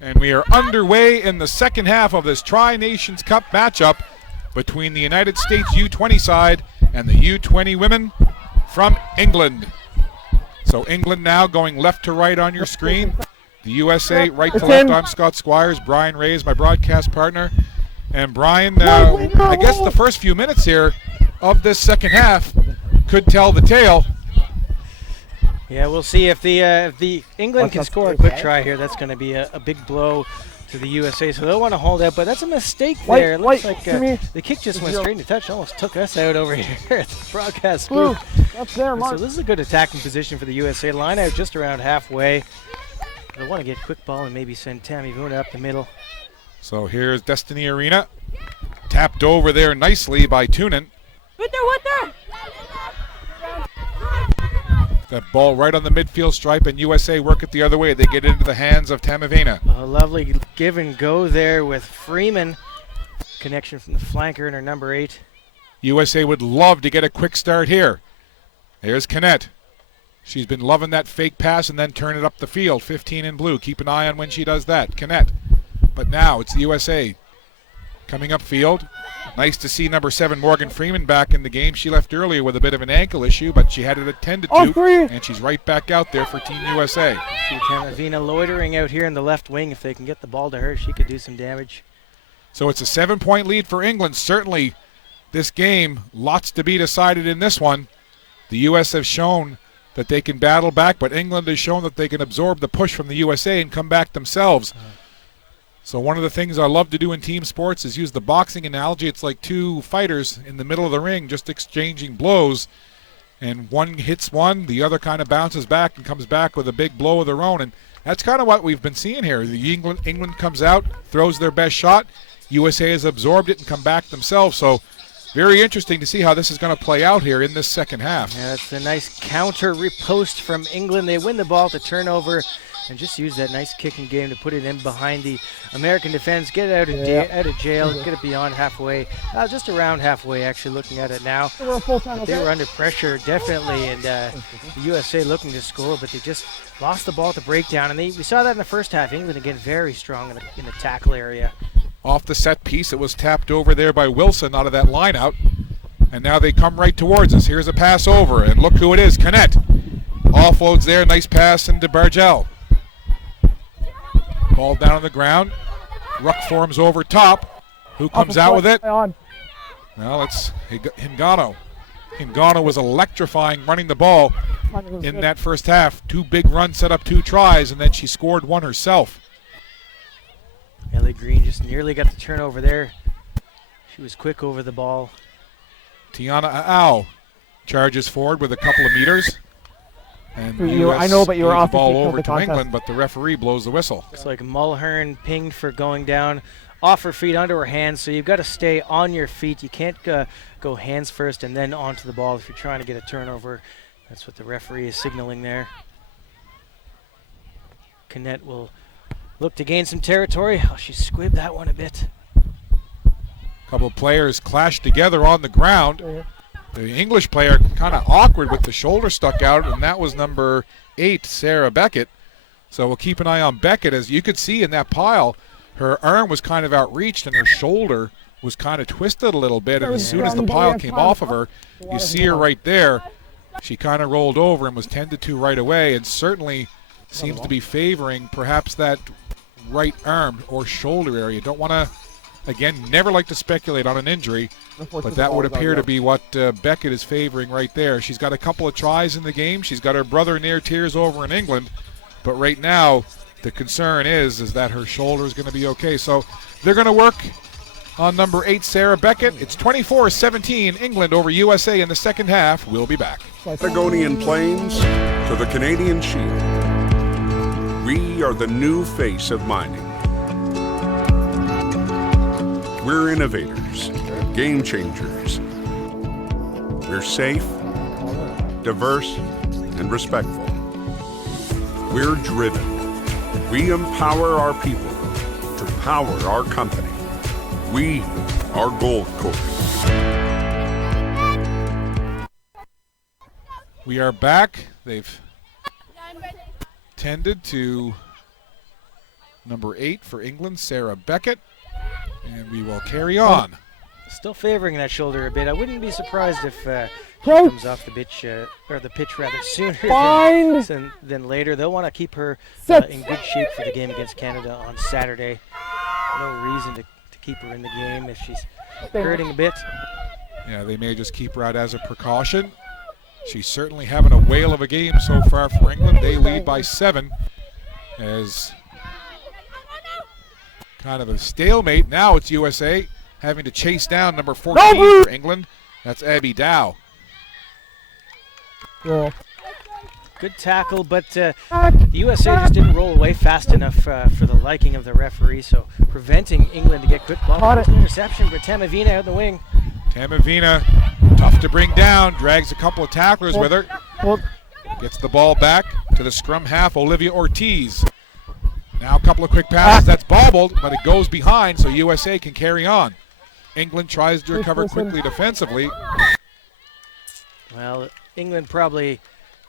And we are underway in the second half of this Tri-Nations Cup matchup between the United States U20 side and the U20 women from England. So England now going left to right on your screen. The USA right to left. I'm Scott Squires. Brian Ray is my broadcast partner. And Brian, I guess the first few minutes here of this second half could tell the tale. Yeah, we'll see if the England can score a quick try here. That's going to be a big blow to the USA. So they'll want to hold out, but that's a mistake there. It looks like the kick just went straight into touch. Almost took us out over here at the broadcast booth. That's there, Mark. So this is a good attacking position for the USA. Line out just around halfway. They want to get quick ball and maybe send Tammy Vuna up the middle. So here's Destiny Arena. Tapped over there nicely by Tunin. What there? That ball right on the midfield stripe, and USA work it the other way. They get into the hands of Tamavina. A lovely give and go there with Freeman. Connection from the flanker in her number 8. USA would love to get a quick start here. There's Canet. She's been loving that fake pass and then turn it up the field. 15 in blue. Keep an eye on when she does that. Canet. But now it's the USA coming upfield. Nice to see number 7 Morgan Freeman back in the game. She left earlier with a bit of an ankle issue, but she had it attended to, and she's right back out there for Team USA. See Tamavina loitering out here in the left wing. If they can get the ball to her, she could do some damage. So it's a 7-point lead for England. Certainly this game, lots to be decided in this one. The US have shown that they can battle back, but England has shown that they can absorb the push from the USA and come back themselves. So one of the things I love to do in team sports is use the boxing analogy. It's like two fighters in the middle of the ring just exchanging blows, and one hits one, the other kind of bounces back and comes back with a big blow of their own. And that's kind of what we've been seeing here. England comes out, throws their best shot. USA has absorbed it and come back themselves. So very interesting to see how this is going to play out here in this second half. Yeah, that's a nice counter repost from England. They win the ball to turnover and just use that nice kicking game to put it in behind the American defense, get it out of jail, get it beyond halfway, just around halfway actually looking at it now. But they were under pressure definitely, and the USA looking to score, but they just lost the ball at the breakdown, and we saw that in the first half. England again very strong in the tackle area. Off the set piece, it was tapped over there by Wilson out of that line out, and now they come right towards us. Here's a pass over, and look who it is, Canet. Offloads there, nice pass into Bargel. Ball down on the ground. Ruck forms over top. Who comes out with it? Well, it's Hingano. Hingano was electrifying running the ball in that first half. 2 big runs, set up 2 tries, and then she scored 1 herself. Ellie Green just nearly got the turnover there. She was quick over the ball. Tiana Aau charges forward with a couple of meters. And I know, but you were off the ball over to England, but the referee blows the whistle. Looks like Mulhern pinged for going down off her feet onto her hands, so you've got to stay on your feet. You can't go hands first and then onto the ball if you're trying to get a turnover. That's what the referee is signaling there. Canet will look to gain some territory. Oh, she squibbed that one a bit. A couple of players clashed together on the ground. The English player kind of awkward with the shoulder stuck out, and that was number 8, Sarah Beckett. So we'll keep an eye on Beckett. As you could see in that pile, her arm was kind of outreached and her shoulder was kind of twisted a little bit, and as soon as the pile came off of her, you see her right there. She kind of rolled over and was tended to right away, and certainly seems to be favoring perhaps that right arm or shoulder area. Don't want to, again, never like to speculate on an injury, but that would appear to be what Beckett is favoring right there. She's got a couple of tries in the game. She's got her brother near tears over in England, but right now the concern is that her shoulder is going to be okay. So they're going to work on number 8, Sarah Beckett. It's 24-17, England over USA in the second half. We'll be back. Patagonian Plains to the Canadian Shield. We are the new face of mining. We're innovators, game changers. We're safe, diverse, and respectful. We're driven. We empower our people to power our company. We are Gold Corp. We are back. They've tended to Number 8 for England, Sarah Beckett. And we will carry on. Still favoring that shoulder a bit. I wouldn't be surprised if she comes off the pitch, sooner than later. They'll want to keep her in good shape for the game against Canada on Saturday. No reason to keep her in the game if she's hurting a bit. Yeah, they may just keep her out as a precaution. She's certainly having a whale of a game so far for England. They lead by 7 as kind of a stalemate. Now it's USA having to chase down number 14 for England. That's Abby Dow. Yeah. Good tackle, but the USA just didn't roll away fast enough for the liking of the referee, so preventing England to get quick ball. Interception for Tamavina out the wing. Tamavina, tough to bring down, drags a couple of tacklers with her. Gets the ball back to the scrum half, Olivia Ortiz. Now a couple of quick passes, that's bobbled, but it goes behind, so USA can carry on. England tries to recover quickly defensively. Well, England probably,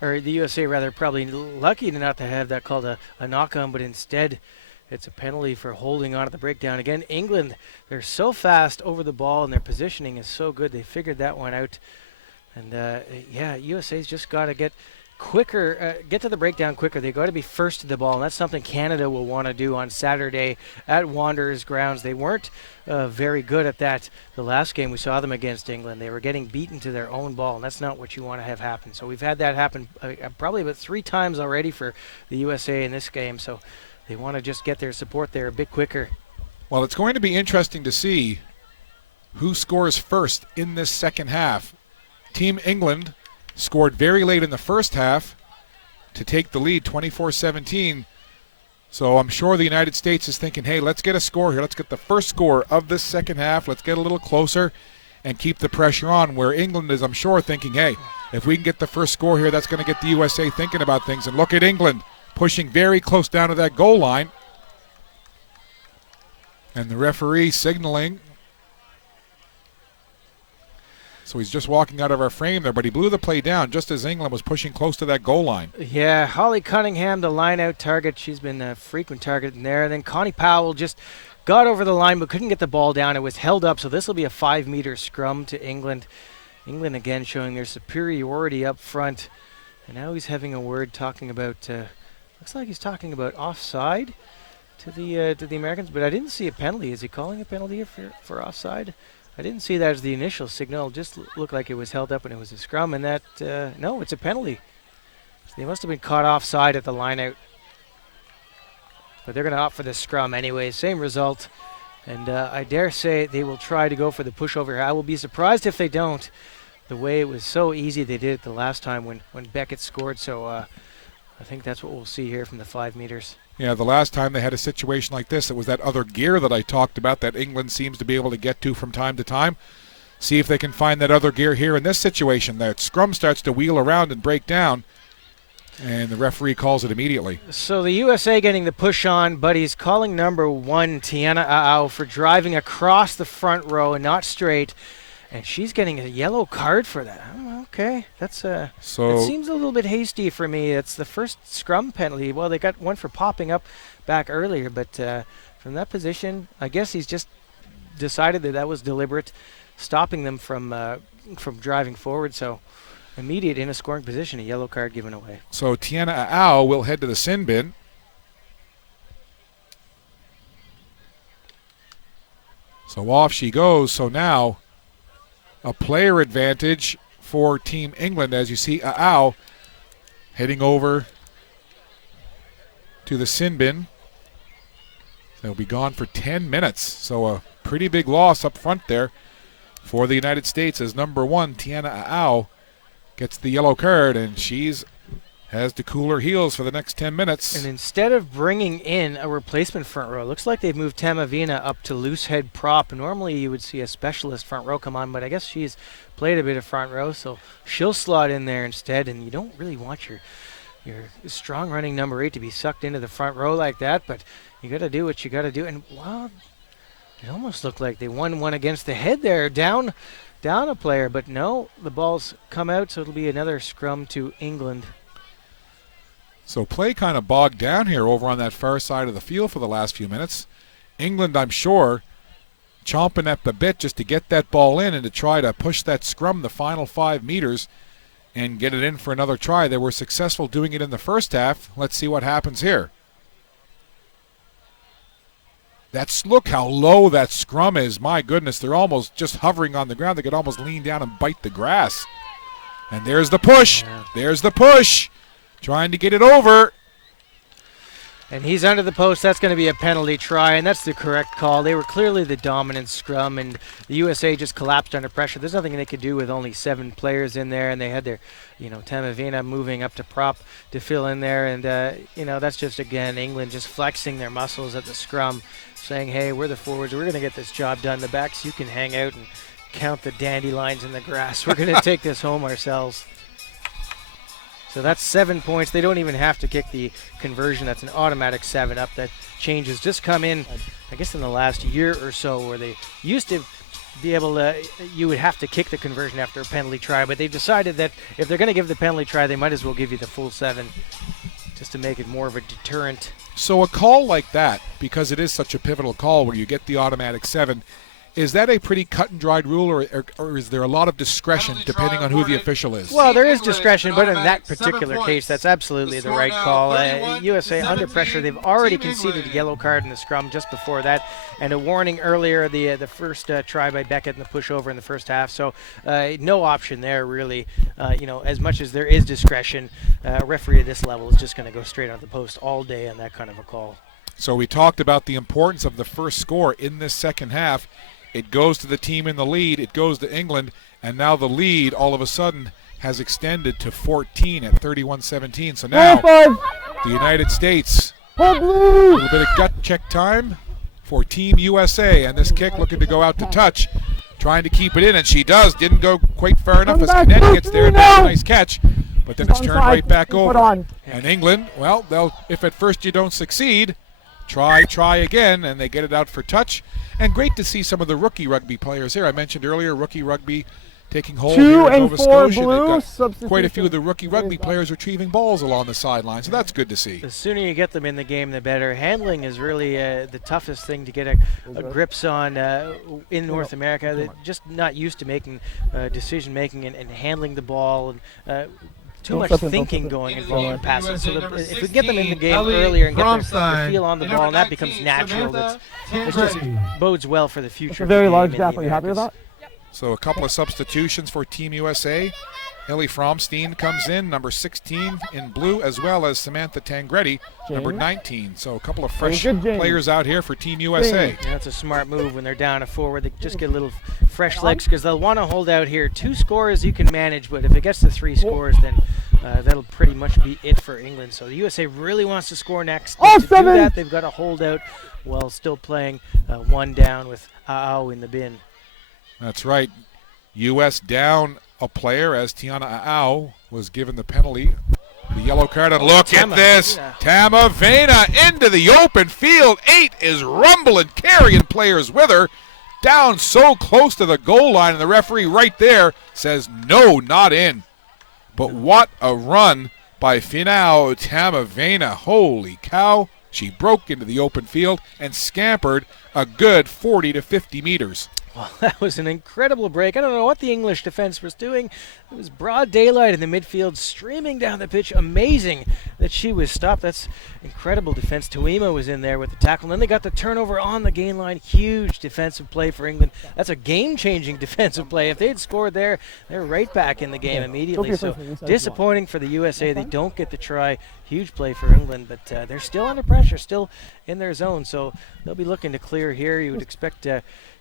or the USA rather, probably lucky not to have that called a knock-on, but instead it's a penalty for holding on to the breakdown. Again, England, they're so fast over the ball and their positioning is so good. They figured that one out. And yeah, USA's just got to get quicker, get to the breakdown quicker. They got to be first to the ball, and that's something Canada will want to do on Saturday at Wanderers grounds. They weren't very good at that the last game we saw them against England. They were getting beaten to their own ball, and that's not what you want to have happen. So we've had that happen probably about 3 times already for the USA in this game, so they want to just get their support there a bit quicker. Well, it's going to be interesting to see who scores first in this second half. Team England scored very late in the first half to take the lead 24-17. So I'm sure the United States is thinking, hey, let's get a score here. Let's get the first score of this second half. Let's get a little closer and keep the pressure on, where England is, I'm sure, thinking, hey, if we can get the first score here, that's going to get the USA thinking about things. And look at England pushing very close down to that goal line. And the referee signaling. So he's just walking out of our frame there, but he blew the play down just as England was pushing close to that goal line. Yeah, Holly Cunningham, the line-out target. She's been a frequent target in there. And then Connie Powell just got over the line but couldn't get the ball down. It was held up, so this will be a 5-meter scrum to England. England again showing their superiority up front. And now he's having a word talking about, looks like he's talking about offside to the Americans, but I didn't see a penalty. Is he calling a penalty for offside? I didn't see that as the initial signal. It just looked like it was held up and it was a scrum, and that, no, it's a penalty. So they must have been caught offside at the line-out. But they're going to opt for the scrum anyway. Same result. And I dare say they will try to go for the pushover. I will be surprised if they don't. The way it was so easy they did it the last time when Beckett scored. So I think that's what we'll see here from the 5 meters. Yeah, the last time they had a situation like this, it was that other gear that I talked about that England seems to be able to get to from time to time. See if they can find that other gear here in this situation. That scrum starts to wheel around and break down, and the referee calls it immediately. So the USA getting the push on, but he's calling number 1, Tiana Aau, for driving across the front row and not straight. And she's getting a yellow card for that. Oh, okay, that's it seems a little bit hasty for me. It's the first scrum penalty. Well, they got one for popping up back earlier, but from that position, I guess he's just decided that was deliberate, stopping them from driving forward. So immediate in a scoring position, a yellow card given away. So Tiana Aau will head to the sin bin. So off she goes. So now a player advantage for Team England, as you see Aau heading over to the sin bin. They'll be gone for 10 minutes. So a pretty big loss up front there for the United States as number 1, Tiana Aau, gets the yellow card, and she's has to cool her heels for the next 10 minutes. And instead of bringing in a replacement front row, looks like they've moved Tamavina up to loose head prop. Normally you would see a specialist front row come on, but I guess she's played a bit of front row, so she'll slot in there instead. And you don't really want your strong running number 8 to be sucked into the front row like that, but you got to do what you got to do. And wow, it almost looked like they won one against the head there, down a player, but no, the ball's come out, so it'll be another scrum to England. So play kind of bogged down here over on that far side of the field for the last few minutes. England, I'm sure, chomping at the bit just to get that ball in and to try to push that scrum the final 5 meters and get it in for another try. They were successful doing it in the first half. Let's see what happens here. Look how low that scrum is. My goodness, they're almost just hovering on the ground. They could almost lean down and bite the grass. And there's the push. There's the push. Trying to get it over. And he's under the post. That's going to be a penalty try, and that's the correct call. They were clearly the dominant scrum, and the USA just collapsed under pressure. There's nothing they could do with only 7 players in there, and they had their, Tamavina moving up to prop to fill in there. And, that's just, again, England just flexing their muscles at the scrum, saying, hey, we're the forwards. We're going to get this job done. The backs, you can hang out and count the dandelions in the grass. We're going to take this home ourselves. So that's 7 points. They don't even have to kick the conversion. That's an automatic 7-up. That change has just come in, I guess, in the last year or so, where they used to be able to, you would have to kick the conversion after a penalty try, but they've decided that if they're going to give the penalty try, they might as well give you the full 7 just to make it more of a deterrent. So a call like that, because it is such a pivotal call where you get the automatic 7, is that a pretty cut and dried rule, or is there a lot of discretion depending on who the official is? Well, there is discretion, but in that particular case, that's absolutely the right call. USA under pressure. They've already conceded a yellow card in the scrum just before that, and a warning earlier, the first try by Beckett and the pushover in the first half. So no option there, really. As much as there is discretion, a referee at this level is just going to go straight on the post all day on that kind of a call. So we talked about the importance of the first score in this second half. It goes to the team in the lead. It goes to England. And now the lead all of a sudden has extended to 14 at 31-17. So now the United States, a little bit of gut check time for Team USA. And this kick looking to go out to touch, trying to keep it in. And she does. Didn't go quite far enough as Canetti gets there. Nice catch. But then it's turned right back over. And England, well, if at first you don't succeed, try again, and they get it out for touch. And great to see some of the rookie rugby players here. I mentioned earlier rookie rugby taking hold here in Nova Scotia. Quite a few of the rookie rugby players retrieving balls along the sideline, so that's good to see. The sooner you get them in the game, the better. Handling is really the toughest thing to get a grips on in North America. They're just not used to making decision-making and handling the ball and too much thinking going involved in passes. So if we get them in the game earlier and get their feel on the ball, and that becomes natural, it just bodes well for the future. Very large gap. Are you happy with that? So a couple of substitutions for Team USA. Ellie Fromstein comes in, number 16 in blue, as well as Samantha Tangretti, number 19. So a couple of fresh players out here for Team USA. Yeah, that's a smart move when they're down a forward. They just get a little fresh legs because they'll want to hold out here. 2 scores you can manage, but if it gets to 3 scores, then that'll pretty much be it for England. So the USA really wants to score next. To do that, they've got to hold out while still playing 1 down with Aau in the bin. That's right. U.S. down a player as Tiana Aau was given the penalty, the yellow card. And look at this, Tamavina into the open field. 8 is rumbling, carrying players with her, down so close to the goal line, and the referee right there says no, not in. But what a run by Finau Tamavina. Holy cow. She broke into the open field and scampered a good 40 to 50 meters. Well, that was an incredible break. I don't know what the English defense was doing. It was broad daylight in the midfield, streaming down the pitch. Amazing that she was stopped. That's incredible defense. Tuima was in there with the tackle. And then they got the turnover on the gain line. Huge defensive play for England. That's a game-changing defensive play. If they had scored there, they're right back in the game immediately. So disappointing for the USA. They don't get the try. Huge play for England, but they're still under pressure, still in their zone. So they'll be looking to clear here. You would expect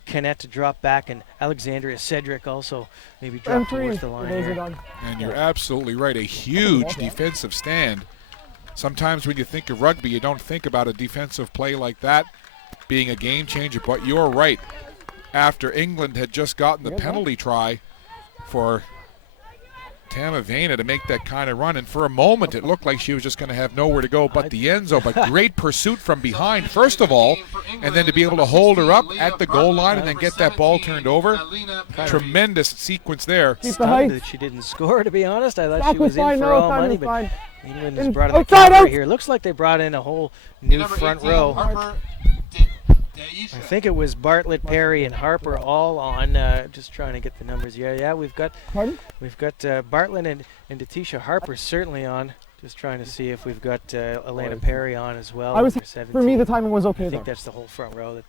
Canet to drop back, and Alexandria Cedric also maybe drop towards the line here. And you're absolutely right, a huge defensive stand. Sometimes when you think of rugby, you don't think about a defensive play like that being a game changer, but you're right. After England had just gotten the penalty try for Tamavena to make that kind of run, and for a moment it looked like she was just going to have nowhere to go but the end zone, but great pursuit from behind, first of all, and then to be able to hold her up at the goal line and then get that ball turned over. Tremendous sequence there. Stunned that she didn't score, to be honest. I thought she was in for all money, but England has brought in the Outside, cover out. here. Looks like they brought in a whole new front row. I think it was Bartlett, Perry, and Harper all on. Just trying to get the numbers. Yeah. We've got Bartlett and Datisha Harper certainly on. Just trying to see if we've got Elena Perry on as well. I was, number for me, 17. the timing was okay I think there. that's the whole front row that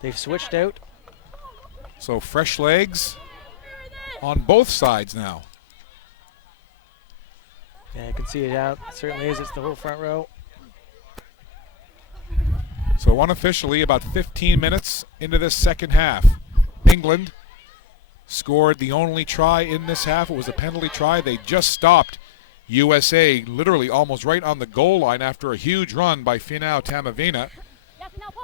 they've switched out. So fresh legs on both sides now. Yeah, you can see it out. It certainly is. It's the whole front row. So unofficially, about 15 minutes into this second half, England scored the only try in this half. It was a penalty try. They just stopped USA literally almost right on the goal line after a huge run by Finau Tamavena.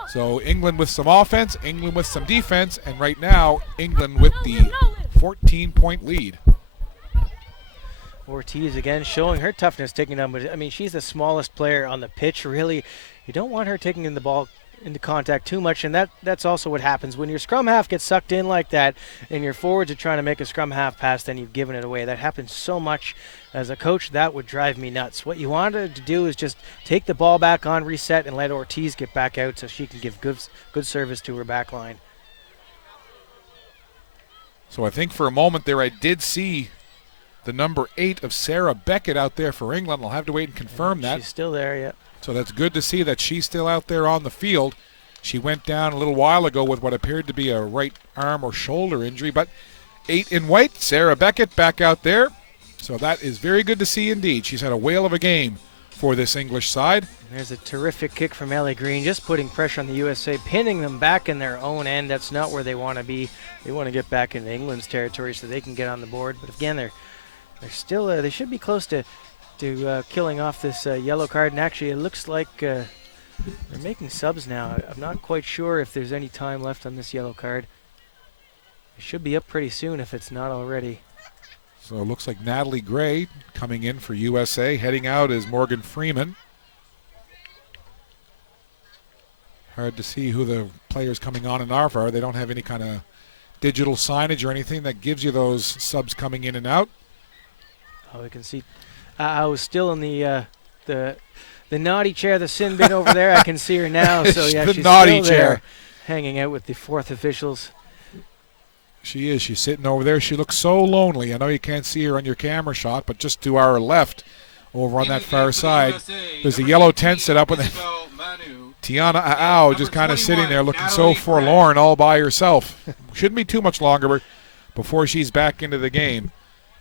So England with some offense, England with some defense, and right now England with the 14-point lead. Ortiz again showing her toughness taking on, but I mean, she's the smallest player on the pitch, really. You don't want her taking in the ball into contact too much, and that's also what happens when your scrum half gets sucked in like that and your forwards are trying to make a scrum half pass, then you've given it away. That happens so much. As a coach, that would drive me nuts. What you wanted to do is just take the ball back on, reset, and let Ortiz get back out so she can give good service to her back line. So I think for a moment there I did see the number 8 of Sarah Beckett out there for England. I'll have to wait and confirm that. She's still there, yeah. So that's good to see that she's still out there on the field. She went down a little while ago with what appeared to be a right arm or shoulder injury, but 8 in white, Sarah Beckett back out there. So that is very good to see indeed. She's had a whale of a game for this English side. There's a terrific kick from Ellie Green, just putting pressure on the USA, pinning them back in their own end. That's not where they want to be. They want to get back into England's territory so they can get on the board. But again, they're still they should be close to killing off this yellow card. And actually, it looks like they're making subs now. I'm not quite sure if there's any time left on this yellow card. It should be up pretty soon if it's not already. So it looks like Natalie Gray coming in for USA. Heading out is Morgan Freeman. Hard to see who the players coming on in are. They don't have any kind of digital signage or anything that gives you those subs coming in and out. Oh, we can see. I was still in the naughty chair, the sin bin over there. I can see her now. So yeah, The she's naughty still there, chair. hanging out with the fourth officials. She is. She's sitting over there. She looks so lonely. I know you can't see her on your camera shot, but just to our left, over on that far side, there's a yellow tent set up with Tiana Aau just kind of sitting there looking so forlorn all by herself. Shouldn't be too much longer before she's back into the game.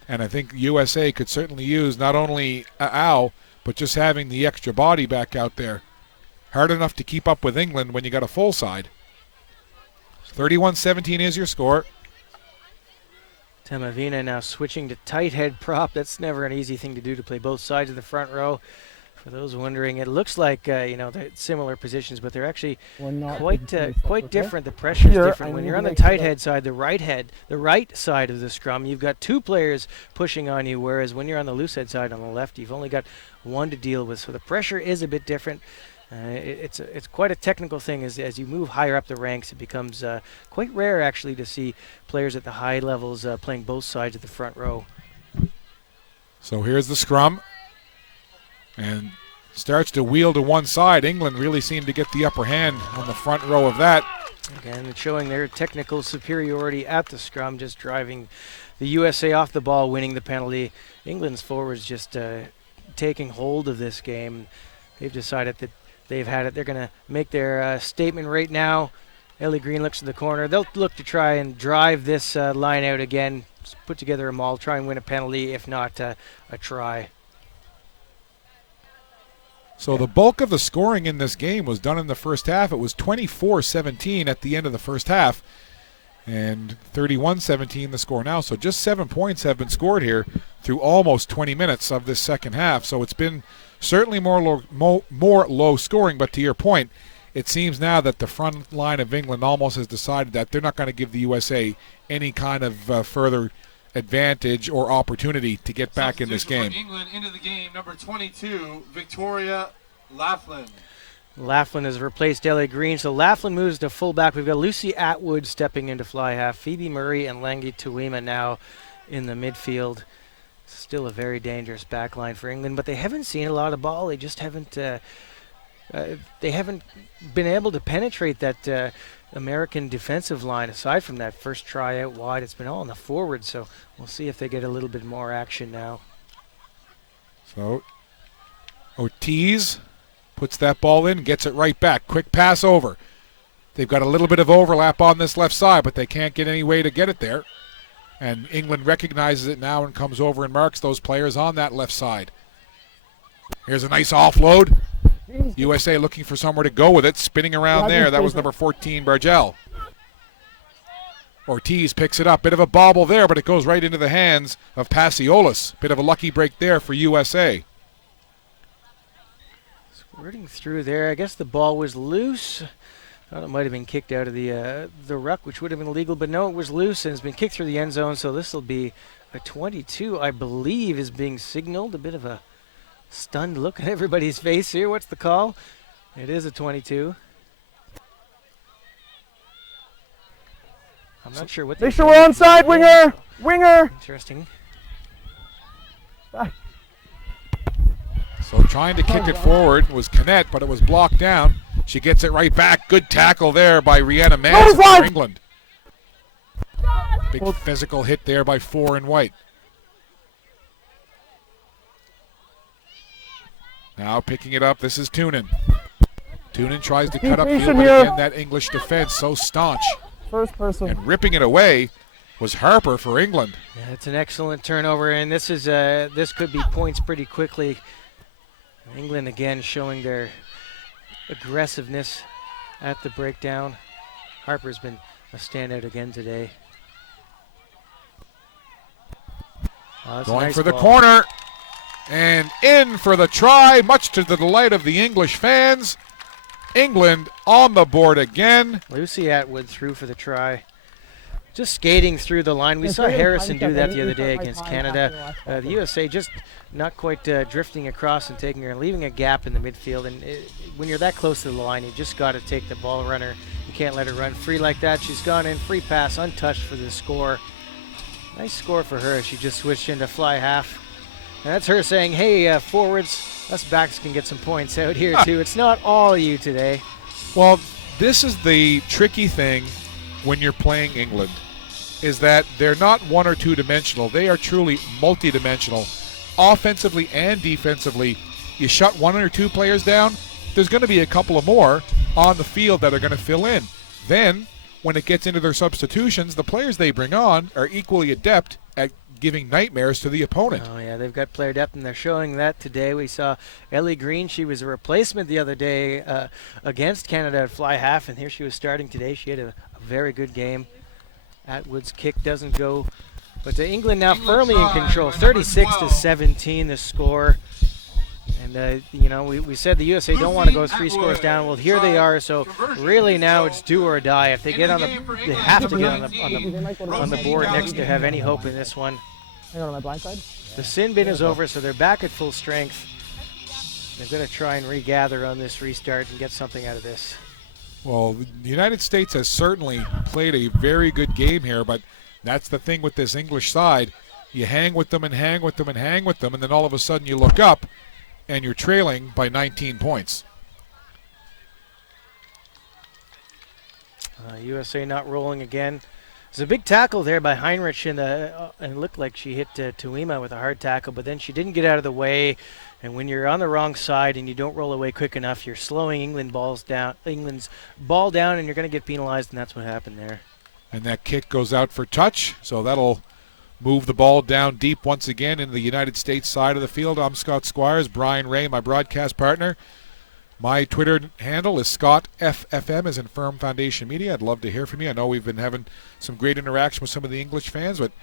And I think USA could certainly use not only Aau, but just having the extra body back out there. Hard enough to keep up with England when you got a full side. 31-17 is your score. Tamavena now switching to tight head prop. That's never an easy thing to do, to play both sides of the front row. For those wondering, it looks like they're similar positions, but they're actually quite different. The pressure is different. When you're on the tight head side, the right side of the scrum, you've got 2 players pushing on you, whereas when you're on the loose head side on the left, you've only got 1 to deal with. So the pressure is a bit different. It's quite a technical thing. As you move higher up the ranks, it becomes quite rare actually to see players at the high levels playing both sides of the front row. So here's the scrum. And starts to wheel to one side. England really seemed to get the upper hand on the front row of that. Again, showing their technical superiority at the scrum, just driving the USA off the ball, winning the penalty. England's forwards just taking hold of this game. They've decided that they've had it. They're going to make their statement right now. Ellie Green looks to the corner. They'll look to try and drive this line out again, put together a maul, try and win a penalty, if not a try. So the bulk of the scoring in this game was done in the first half. It was 24-17 at the end of the first half, and 31-17 the score now. So just 7 points have been scored here through almost 20 minutes of this second half. So it's been certainly more low scoring, but to your point, it seems now that the front line of England almost has decided that they're not going to give the USA any kind of further advantage or opportunity to get back in this game. For England into the game, number 22, Victoria Laughlin. Laughlin has replaced Ellie Green, so Laughlin moves to fullback. We've got Lucy Atwood stepping into fly half, Phoebe Murray and Langi Tuima now in the midfield. Still a very dangerous back line for England, but they haven't seen a lot of ball. They just haven't they haven't been able to penetrate that American defensive line. Aside from that first try out wide, it's been all in the forward, so we'll see if they get a little bit more action now. So Ortiz puts that ball in, gets it right back. Quick pass over. They've got a little bit of overlap on this left side, but they can't get any way to get it there. And England recognizes it now and comes over and marks those players on that left side. Here's a nice offload. USA looking for somewhere to go with it, spinning around there. That was number 14, Bargel. Ortiz picks it up. Bit of a bobble there, but it goes right into the hands of Pasiolis. Bit of a lucky break there for USA. Squirting through there. I guess the ball was loose. Thought it might have been kicked out of the ruck, which would have been illegal, but no, it was loose and it's been kicked through the end zone, so this will be a 22, I believe, is being signaled. A bit of a stunned look on everybody's face here. What's the call? It is a 22. I'm not sure what Make sure we're onside, winger! Winger! Interesting. So trying to kick it forward was Canet, but it was blocked down. She gets it right back. Good tackle there by Rhianna Manson for England. Big physical hit there by 4 in white. Now picking it up, this is Toonen. Toonen tries to cut upfield, but again, that English defense so staunch. First person. And ripping it away was Harper for England. Yeah, it's an excellent turnover, and this is this could be points pretty quickly. England again showing their aggressiveness at the breakdown. Harper's been a standout again today. Going for the corner. And in for the try, much to the delight of the English fans. England on the board again. Lucy Atwood through for the try. Just skating through the line. We saw Harrison do that the other day against Canada. The USA just not quite drifting across and taking her and leaving a gap in the midfield. And when you're that close to the line, you just got to take the ball runner. You can't let her run free like that. She's gone in, free pass, untouched for the score. Nice score for her. She just switched into fly half. And that's her saying, hey, forwards, us backs can get some points out here too. It's not all you today. Well, this is the tricky thing when you're playing England, is that they're not one or two dimensional. They are truly multi-dimensional. Offensively and defensively, you shut one or two players down, there's going to be a couple of more on the field that are going to fill in. Then, when it gets into their substitutions, the players they bring on are equally adept at giving nightmares to the opponent. Oh yeah, they've got player depth, and they're showing that today. We saw Ellie Green. She was a replacement the other day against Canada at fly half, and here she was starting today. She had a very good game. Atwood's kick doesn't go, but England now firmly in control. 36-17 the score. And you know, we said the USA don't want to go 3 scores down. Well, here they are. So really now it's do or die. If they get on the, they have to get on the board next to have any hope in this one. Hang on my blind side. The sin bin is over, so they're back at full strength. They're going to try and regather on this restart and get something out of this. Well, the United States has certainly played a very good game here, but that's the thing with this English side. You hang with them and hang with them and hang with them, and then all of a sudden you look up and you're trailing by 19 points. USA not rolling again. There's a big tackle there by Heinrich, and it looked like she hit Tuima with a hard tackle, but then she didn't get out of the way. And when you're on the wrong side and you don't roll away quick enough, you're slowing England's ball down, and you're going to get penalized, and that's what happened there. And that kick goes out for touch, so that'll move the ball down deep once again into the United States side of the field. I'm Scott Squires. Brian Ray, my broadcast partner. My Twitter handle is ScottFFM, as in Firm Foundation Media. I'd love to hear from you. I know we've been having some great interaction with some of the English fans, but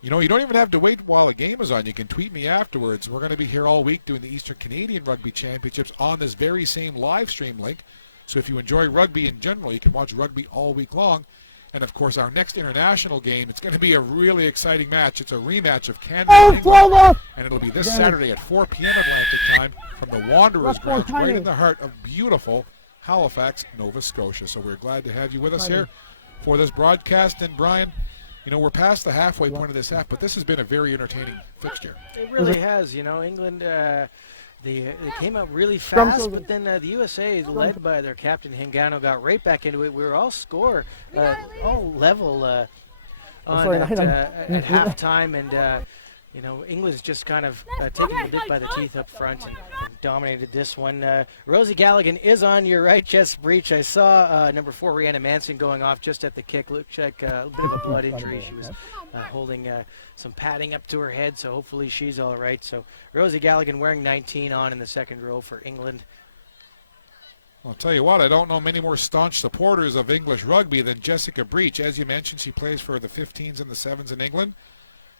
you know, you don't even have to wait while a game is on. You can tweet me afterwards. We're going to be here all week doing the Eastern Canadian Rugby Championships on this very same live stream link. So if you enjoy rugby in general, you can watch rugby all week long. And, of course, our next international game, it's going to be a really exciting match. It's a rematch of Canada Oh, and 12 England, off! and it'll be this Saturday at 4 p.m. Atlantic time from the Wanderers grounds right in the heart of beautiful Halifax, Nova Scotia. So we're glad to have you with us here for this broadcast. And, Brian, you know, we're past the halfway point of this half, but this has been a very entertaining fixture. It really has. You know, England, they came out really fast, but then the USA, led by their captain Hingano, got right back into it. We were all all level at halftime, and you know, England's just kind of taking the bit by the teeth up front and dominated this one. Rosie Galligan is on your right chest breach. I saw number 4 Rhiannon Manson going off just at the kick. Looked like a bit of a blood injury. She was holding some padding up to her head, so hopefully she's all right. So Rosie Galligan wearing 19 on in the second row for England. I'll tell you what, I don't know many more staunch supporters of English rugby than Jessica Breach. As you mentioned, she plays for the 15s and the 7s in England.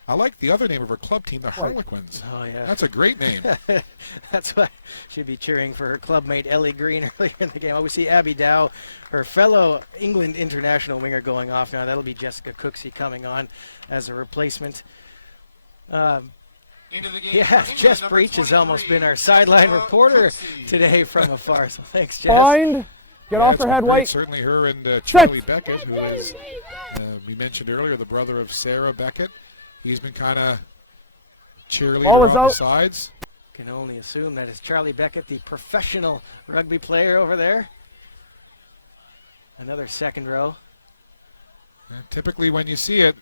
I like the other name of her club team, the Harlequins. Oh, yeah. That's a great name. That's why she'd be cheering for her clubmate Ellie Green earlier in the game. Oh, we see Abby Dow, her fellow England international winger, going off now. That'll be Jessica Cooksey coming on as a replacement. Yeah, Jess Breach has almost been our sideline reporter today from afar. So thanks, Jess. Find. Get off her head, White. Certainly her and Charlie Beckett, who is, we mentioned earlier, the brother of Sarah Beckett. He's been kind of cheerleader on the sides. Can only assume that it's Charlie Beckett, the professional rugby player over there. Another second row. And typically when you see it,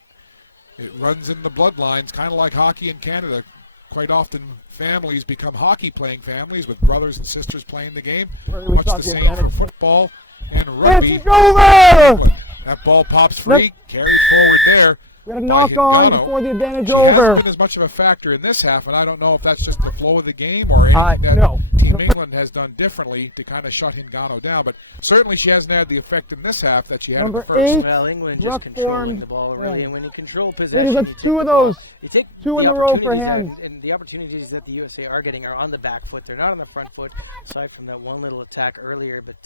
it runs in the bloodlines, kind of like hockey in Canada. Quite often families become hockey-playing families with brothers and sisters playing the game. Much the same for football and rugby. That ball pops free, carried forward there. We had a knock on before the advantage over. It hasn't been as much of a factor in this half, and I don't know if that's just the flow of the game or anything that Team England has done differently to kind of shut Hingano down. But certainly she hasn't had the effect in this half that she had in the first. Number 8, well, England just controlling the ball really, and when you control possession, ladies, that's 2 of those. 2 in a row for hands. And the opportunities that the USA are getting are on the back foot. They're not on the front foot, aside from that one little attack earlier. But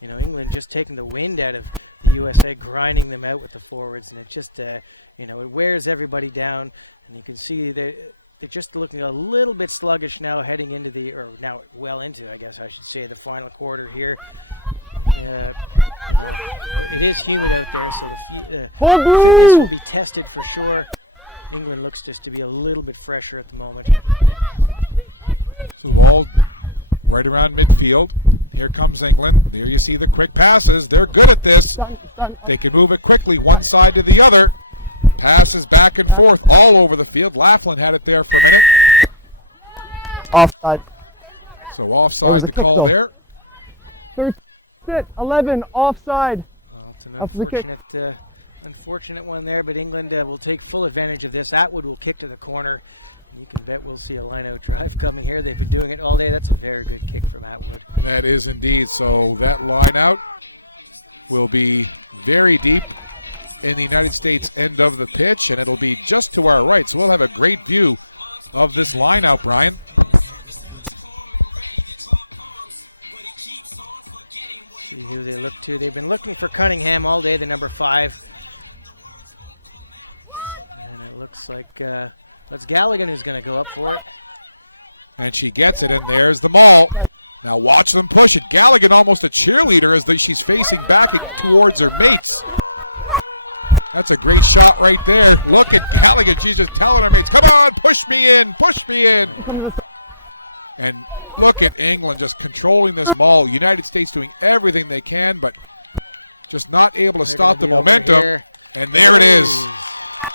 you know, England just taking the wind out of the USA, grinding them out with the forwards, and it just you know, it wears everybody down, and you can see that they're just looking a little bit sluggish now, heading into the, or now well into, I guess I should say, the final quarter here. It is humid out there, so Hold blue! be tested for sure. England looks just to be a little bit fresher at the moment. So ball right around midfield. Here comes England. There you see the quick passes. They're good at this. They can move it quickly one side to the other. Passes back and forth all over the field. Laughlin had it there for a minute. Offside. So offside. It was a kick though. There. 11 offside. Well, After the kick. Unfortunate one there, but England will take full advantage of this. Atwood will kick to the corner. You can bet we'll see a line-out drive coming here. They've been doing it all day. That's a very good kick from Atwood. That is indeed. So that line out will be very deep in the United States end of the pitch, and it'll be just to our right. So we'll have a great view of this line out, Brian. See who they look to. They've been looking for Cunningham all day, the number 5. And it looks like that's Galligan who's going to go up for it. And she gets it, and there's the maul. Now watch them push it. Galligan almost a cheerleader as she's facing back towards her mates. That's a great shot right there. Look at Galligan. She's just telling her mates, come on, push me in, push me in. And look at England just controlling this ball. United States doing everything they can, but just not able to stop the momentum. And there it is.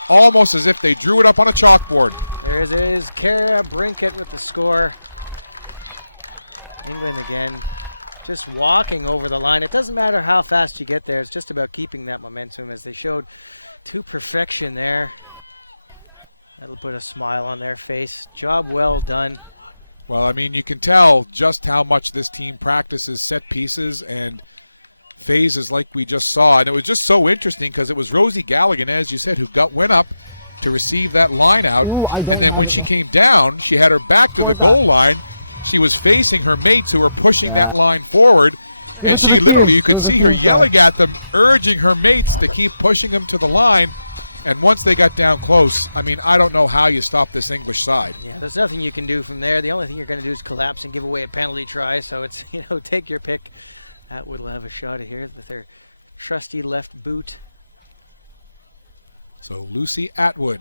Almost as if they drew it up on a chalkboard. There it is. Kara Brinkett with the score. England again. Just walking over the line. It doesn't matter how fast you get there. It's just about keeping that momentum, as they showed to perfection there. That'll put a smile on their face. Job well done. Well, I mean, you can tell just how much this team practices set pieces and phases like we just saw. And it was just so interesting because it was Rosie Galligan, as you said, who went up to receive that line out. Ooh, I don't and then have when it she though. came down, she had her back to the goal line. She was facing her mates who were pushing that line forward. Give it to She the team. literally, you It could was a see her team yelling foul. at them, urging her mates to keep pushing them to the line. And once they got down close, I mean, I don't know how you stop this English side. Yeah, there's nothing you can do from there. The only thing you're going to do is collapse and give away a penalty try. So it's, take your pick. Atwood will have a shot at here with their trusty left boot. So Lucy Atwood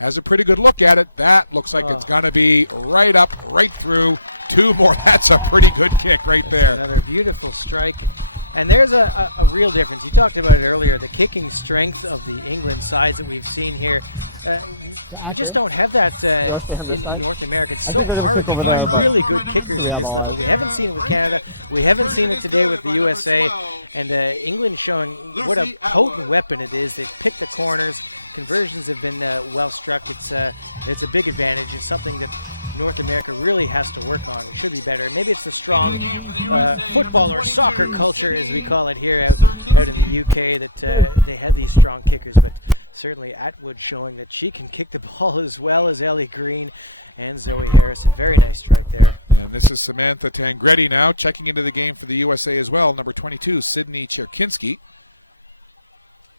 has a pretty good look at it. That looks like it's going to be right up, right through. Two more. That's a pretty good kick right there. Another beautiful strike. And there's a real difference. You talked about it earlier, the kicking strength of the England sides that we've seen here. You just don't have that on this side? North America. I think they're going to kick over there, but really good kickers. we have all eyes. We haven't seen it with Canada. We haven't seen it today with the USA. And England showing what a potent weapon it is. They've picked the corners. Conversions have been well struck. It's a big advantage. It's something that North America really has to work on. It should be better. Maybe it's the strong football or soccer culture, as we call it here out in the UK, that they have these strong kickers. But certainly Atwood showing that she can kick the ball as well as Ellie Green and Zoe Harrison. Very nice strike there. And this is Samantha Tangretti now checking into the game for the USA as well. Number 22, Sydney Cherkinski.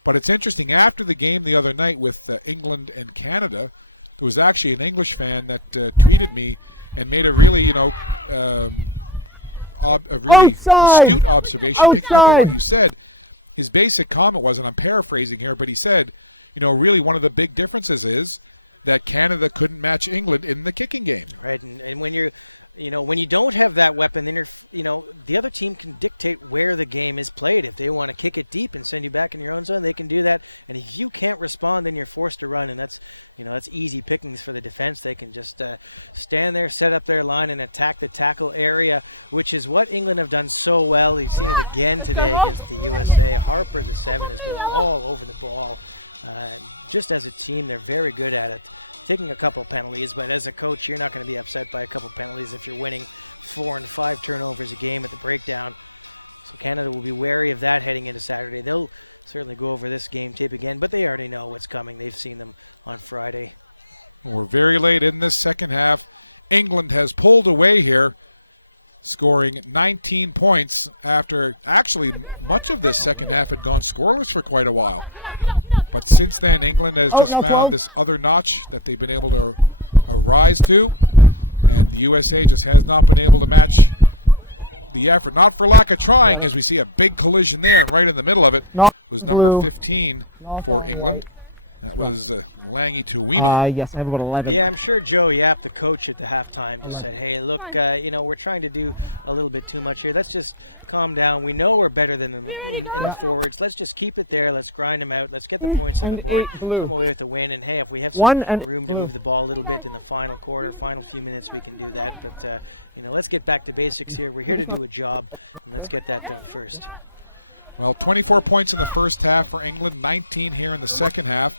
But it's interesting, after the game the other night with England and Canada, there was actually an English fan that tweeted me and made a really, Outside! astute observation. Outside! He said, his basic comment was, and I'm paraphrasing here, but he said, really one of the big differences is that Canada couldn't match England in the kicking game. Right, and when you're, when you don't have that weapon, then the other team can dictate where the game is played. If they want to kick it deep and send you back in your own zone, they can do that. And if you can't respond, then you're forced to run, and that's easy pickings for the defense. They can just stand there, set up their line, and attack the tackle area, which is what England have done so well. You've seen it again today against the USA. Harper, the 7, is all over the ball. Just as a team, they're very good at it. Taking a couple penalties, but as a coach, you're not going to be upset by a couple penalties if you're winning 4 and 5 turnovers a game at the breakdown. So Canada will be wary of that heading into Saturday. They'll certainly go over this game tape again, but they already know what's coming. They've seen them on Friday. We're very late in this second half. England has pulled away here, scoring 19 points after actually much of this second half had gone scoreless for quite a while. But since then, England has just found 12. this other notch that they've been able to rise to, and the USA just has not been able to match the effort. Not for lack of trying, because we see a big collision there right in the middle of it. Not was blue. number 15 Not for on England. white. That was Lange to Weeman. Yes, I have about 11. Yeah, I'm sure Joe Yap, the coach at the halftime, said, hey, look, we're trying to do a little bit too much here. Let's just calm down. We know we're better than them forwards. Let's just keep it there. Let's grind them out. Let's get the points. And 8 blue. With the win. And, hey, if we have One some and room blue. to move the ball a little bit in the final quarter, final few minutes, we can do that. But, let's get back to basics here. We're here to do a job. Let's get that done first. Well, 24 points in the first half for England, 19 here in the second half.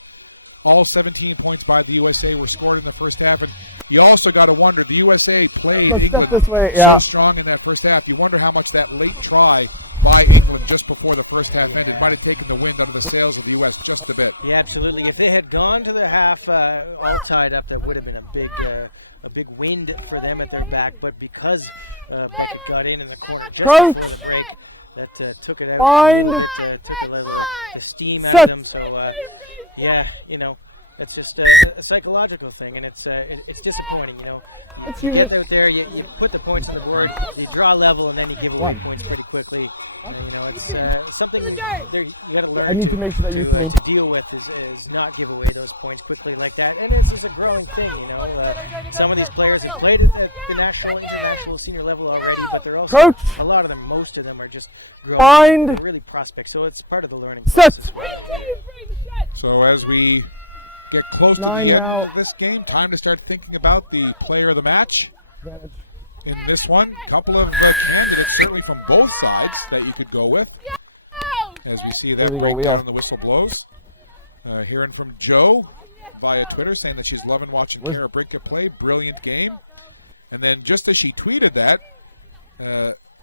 All 17 points by the USA were scored in the first half. And you also got to wonder, the USA played Let's England step this way, so strong in that first half. You wonder how much that late try by England just before the first half ended might have taken the wind out of the sails of the U.S. just a bit. Yeah, absolutely. If they had gone to the half all tied up, that would have been a big wind for them at their back. But because Bucket got in the corner just before the break, that took it out. Took a little steam out of them. So, it's just a psychological thing, and it's disappointing. You get out there, you put the points on the board, you draw level, and then you give away points pretty quickly. It's something you got to learn. I need to make sure that you can to deal with is not give away those points quickly like that, and it's just a growing thing. Some of these players have played at the national, international, senior level already, but they're also a lot of them. Most of them are just growing, really prospects. So it's part of the learning process. So as we get close to the end of this game, time to start thinking about the player of the match. In this one, a couple of candidates, certainly from both sides, that you could go with. As we see that breakdown and the whistle blows. Hearing from Joe via Twitter saying that she's loving watching Kara Brinket play. Brilliant game. And then just as she tweeted that,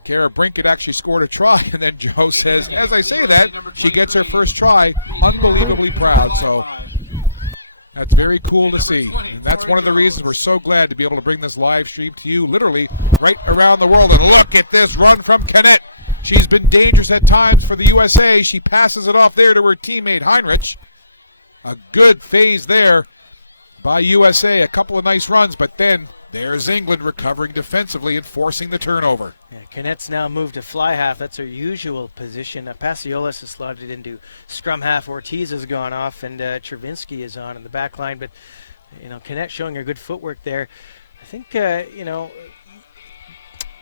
Kara Brinket actually scored a try. And then Joe says, as I say that, she gets her first try. Unbelievably proud. So that's very cool to see. And that's one of the reasons we're so glad to be able to bring this live stream to you literally right around the world. And look at this run from Kennett. She's been dangerous at times for the USA. She passes it off there to her teammate Heinrich. A good phase there by USA. A couple of nice runs, but then there's England recovering defensively and forcing the turnover. Yeah, Canette's now moved to fly half. That's her usual position. Pasiolis has slotted into scrum half. Ortiz has gone off, and Chervinsky is on in the back line. But, Canette showing her good footwork there. I think,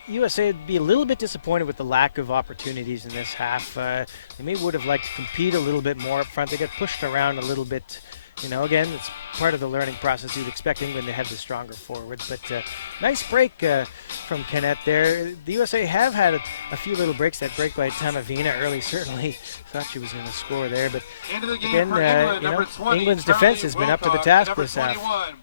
USA would be a little bit disappointed with the lack of opportunities in this half. They maybe would have liked to compete a little bit more up front. They got pushed around a little bit. Again, it's part of the learning process. You'd expect England to have the stronger forwards. But nice break from Canette there. The USA have had a few little breaks. That break by Tamavina early certainly thought she was going to score there. But again, England's defense has been up to the task this half.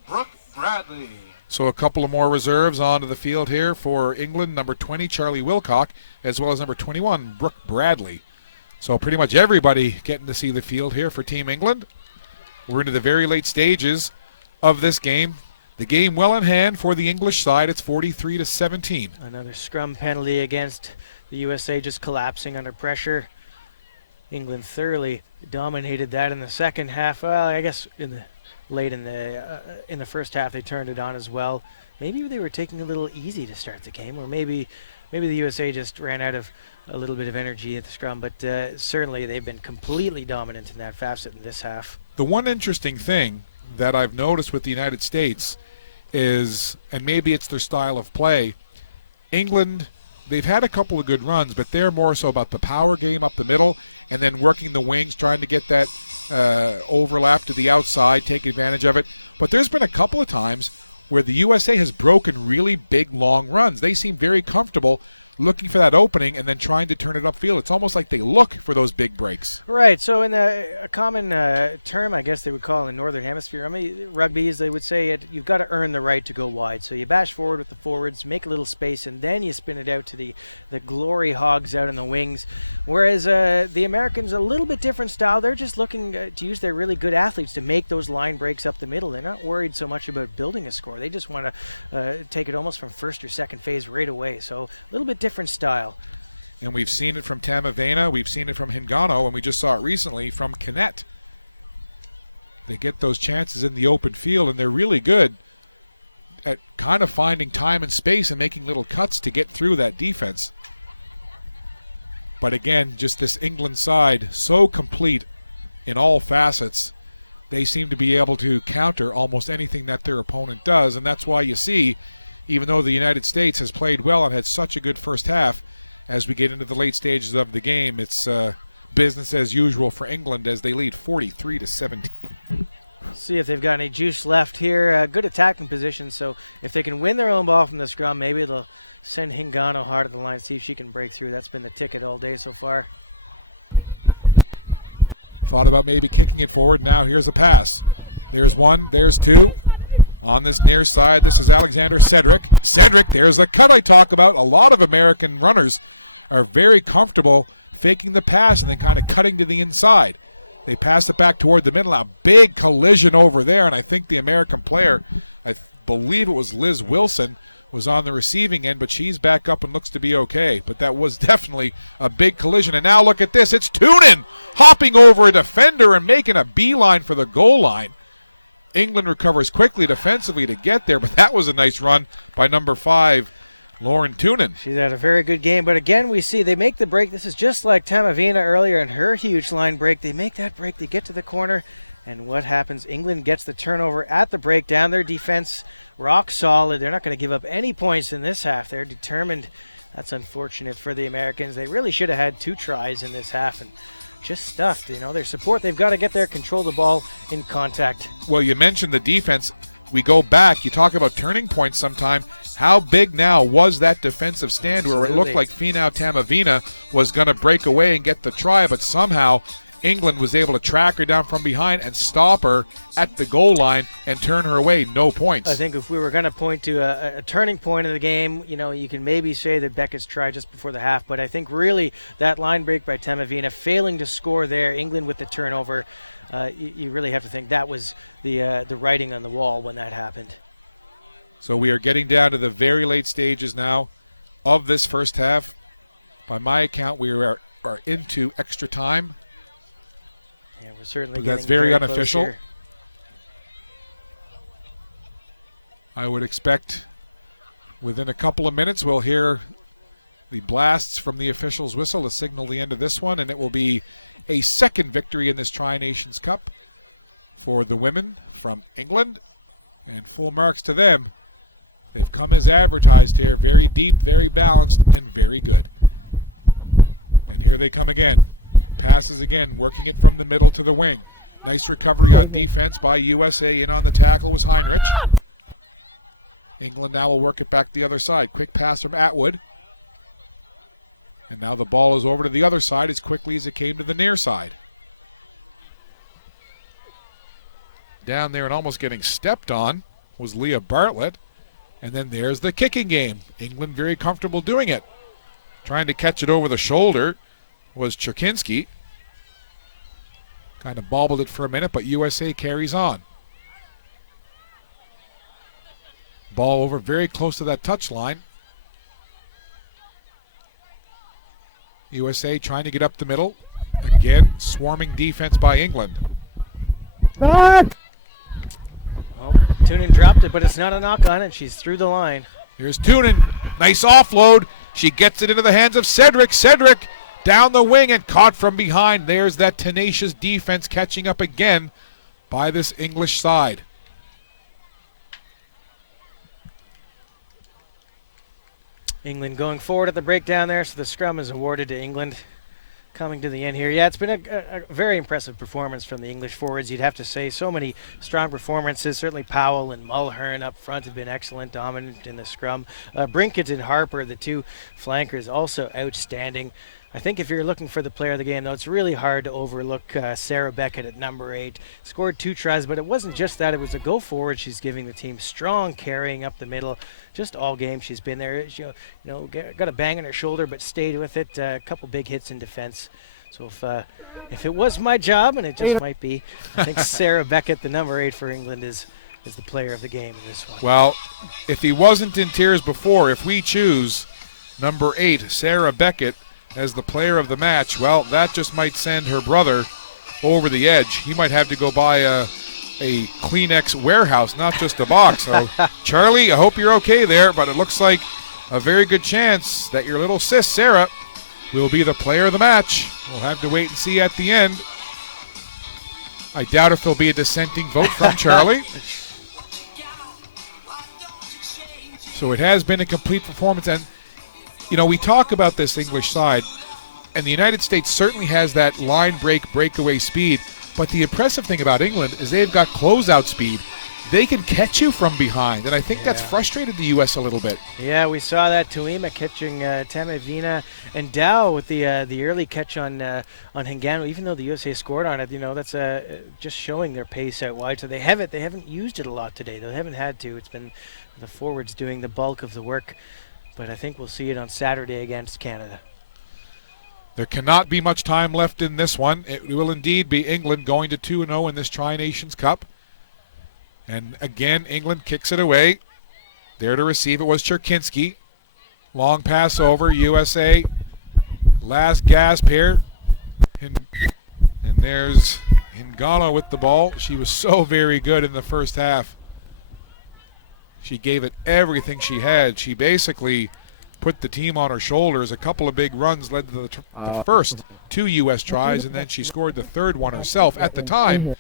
Brooke Bradley. So a couple of more reserves onto the field here for England. Number 20, Charlie Wilcock, as well as number 21, Brooke Bradley. So pretty much everybody getting to see the field here for Team England. We're into the very late stages of this game. The game well in hand for the English side. It's 43-17. Another scrum penalty against the USA, just collapsing under pressure. England thoroughly dominated that in the second half. Well, I guess late in the first half they turned it on as well. Maybe they were taking a little easy to start the game, or maybe the USA just ran out of a little bit of energy at the scrum. But certainly they've been completely dominant in that facet in this half. The one interesting thing that I've noticed with the United States is, and maybe it's their style of play, England, they've had a couple of good runs, but they're more so about the power game up the middle and then working the wings, trying to get that overlap to the outside, take advantage of it. But there's been a couple of times where the USA has broken really big, long runs. They seem very comfortable looking for that opening and then trying to turn it upfield. It's almost like they look for those big breaks. Right. So in a common term, I guess they would call in the Northern Hemisphere, rugby's, they would say you've got to earn the right to go wide. So you bash forward with the forwards, make a little space, and then you spin it out to the glory hogs out in the wings. Whereas the Americans, a little bit different style. They're just looking to use their really good athletes to make those line breaks up the middle. They're not worried so much about building a score. They just want to take it almost from first or second phase right away. So a little bit different style. And we've seen it from Tamavena, we've seen it from Hingano, and we just saw it recently from Canette. They get those chances in the open field, and they're really good at kind of finding time and space and making little cuts to get through that defense. But again, just this England side, so complete in all facets. They seem to be able to counter almost anything that their opponent does, and that's why you see, even though the United States has played well and had such a good first half, as we get into the late stages of the game, it's business as usual for England as they lead 43-17. See if they've got any juice left here. Good attacking position, so if they can win their own ball from the scrum, maybe they'll send Hingano hard at the line, see if she can break through. That's been the ticket all day so far. Thought about maybe kicking it forward. Now here's a pass. There's one, there's two. On this near side, this is Alexander Cedric. Cedric, there's a cut I talk about. A lot of American runners are very comfortable faking the pass and then kind of cutting to the inside. They pass it back toward the middle. A big collision over there, and I think the American player, I believe it was Liz Wilson, was on the receiving end, but she's back up and looks to be okay. But that was definitely a big collision. And now look at this. It's Toonen hopping over a defender and making a beeline for the goal line. England recovers quickly defensively to get there, but that was a nice run by number 5, Lauren Toonen. She's had a very good game, but again, we see they make the break. This is just like Tamavina earlier in her huge line break. They make that break, they get to the corner, and what happens? England gets the turnover at the breakdown. Their defense rock solid. They're not going to give up any points in this half. They're determined. That's unfortunate for the Americans. They really should have had 2 tries in this half and just stuck. Their support, they've got to get there, control the ball in contact. Well, you mentioned the defense. We go back. You talk about turning points sometime. How big now was that defensive stand where it looked like Finau Tamavina was going to break away and get the try, but somehow England was able to track her down from behind and stop her at the goal line and turn her away. No points. I think if we were going to point to a turning point of the game, you can maybe say that Becca's try just before the half, but I think really that line break by Tamavina, failing to score there, England with the turnover, you really have to think that was the writing on the wall when that happened. So we are getting down to the very late stages now of this first half. By my account, we are into extra time. Yeah, we're certainly That's getting very close unofficial. here. I would expect within a couple of minutes we'll hear the blasts from the official's whistle to signal the end of this one, and it will be a second victory in this Tri-Nations Cup for the women from England, and full marks to them. They've come as advertised here, very deep, very balanced, and very good. And here they come again. Passes again, working it from the middle to the wing. Nice recovery on defense by USA. In on the tackle was Heinrich. England now will work it back the other side. Quick pass from Atwood. And now the ball is over to the other side as quickly as it came to the near side. Down there and almost getting stepped on was Leah Bartlett. And then there's the kicking game. England very comfortable doing it. Trying to catch it over the shoulder was Cherkinski. Kind of bobbled it for a minute, but USA carries on. Ball over very close to that touch line. USA trying to get up the middle. Again, swarming defense by England. Back! Toonen dropped it, but it's not a knock on it. She's through the line. Here's Toonen. Nice offload. She gets it into the hands of Cedric. Cedric down the wing and caught from behind. There's that tenacious defense catching up again by this English side. England going forward at the breakdown there, so the scrum is awarded to England. Coming to the end here. Yeah, it's been a very impressive performance from the English forwards, you'd have to say. So many strong performances. Certainly Powell and Mulhern up front have been excellent, dominant in the scrum. Brinkett and Harper, the two flankers, also outstanding. I think if you're looking for the player of the game, though, it's really hard to overlook Sarah Beckett at number 8. Scored 2 tries, but it wasn't just that. It was a go forward. She's giving the team strong carrying up the middle. Just all game she's been there. She, got a bang on her shoulder, but stayed with it. A couple big hits in defense. So if it was my job, and it just might be, I think Sarah Beckett, the number 8 for England, is the player of the game in this one. Well, if he wasn't in tears before, if we choose number 8, Sarah Beckett, as the player of the match, well, that just might send her brother over the edge. He might have to go buy a Kleenex warehouse, not just a box. So, Charlie, I hope you're okay there, but it looks like a very good chance that your little sis, Sarah, will be the player of the match. We'll have to wait and see at the end. I doubt if there'll be a dissenting vote from Charlie. So it has been a complete performance, and we talk about this English side, and the United States certainly has that line breakaway speed, but the impressive thing about England is they've got closeout speed. They can catch you from behind, and I think that's frustrated the U.S. a little bit. Yeah, we saw that. Tuima catching Tamavina, and Dow with the early catch on Hingano. Even though the USA scored on it, that's just showing their pace out wide. So they haven't used it a lot today. They haven't had to. It's been the forwards doing the bulk of the work. But I think we'll see it on Saturday against Canada. There cannot be much time left in this one. It will indeed be England going to 2-0 in this Tri-Nations Cup. And again, England kicks it away. There to receive it was Cherkinski. Long pass over, USA. Last gasp here. And there's Hingano with the ball. She was so very good in the first half. She gave it everything she had. She basically put the team on her shoulders. A couple of big runs led to the first 2 U.S. tries, and then she scored the third one herself. At the time,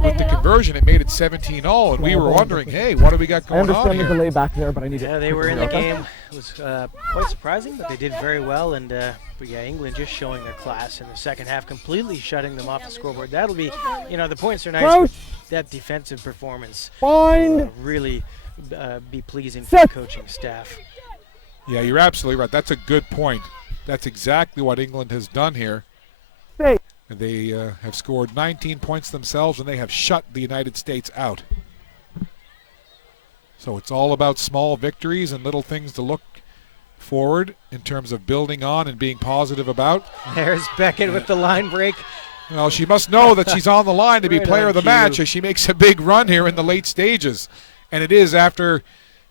with the conversion, it made it 17-all, and we were wondering, hey, what do we got going on here? I understand the delay back there, but I need it. Yeah, they were in the game. It was quite surprising, but they did very well. And but yeah, England just showing their class in the second half, completely shutting them off the scoreboard. That'll be, the points are nice. That defensive performance really be pleasing for the coaching staff. Yeah, you're absolutely right. That's a good point. That's exactly what England has done here. They have scored 19 points themselves, and they have shut the United States out. So it's all about small victories and little things to look forward in terms of building on and being positive about. There's Beckett with the line break. Well, she must know that she's on the line to be player of the match as she makes a big run here in the late stages. And it is after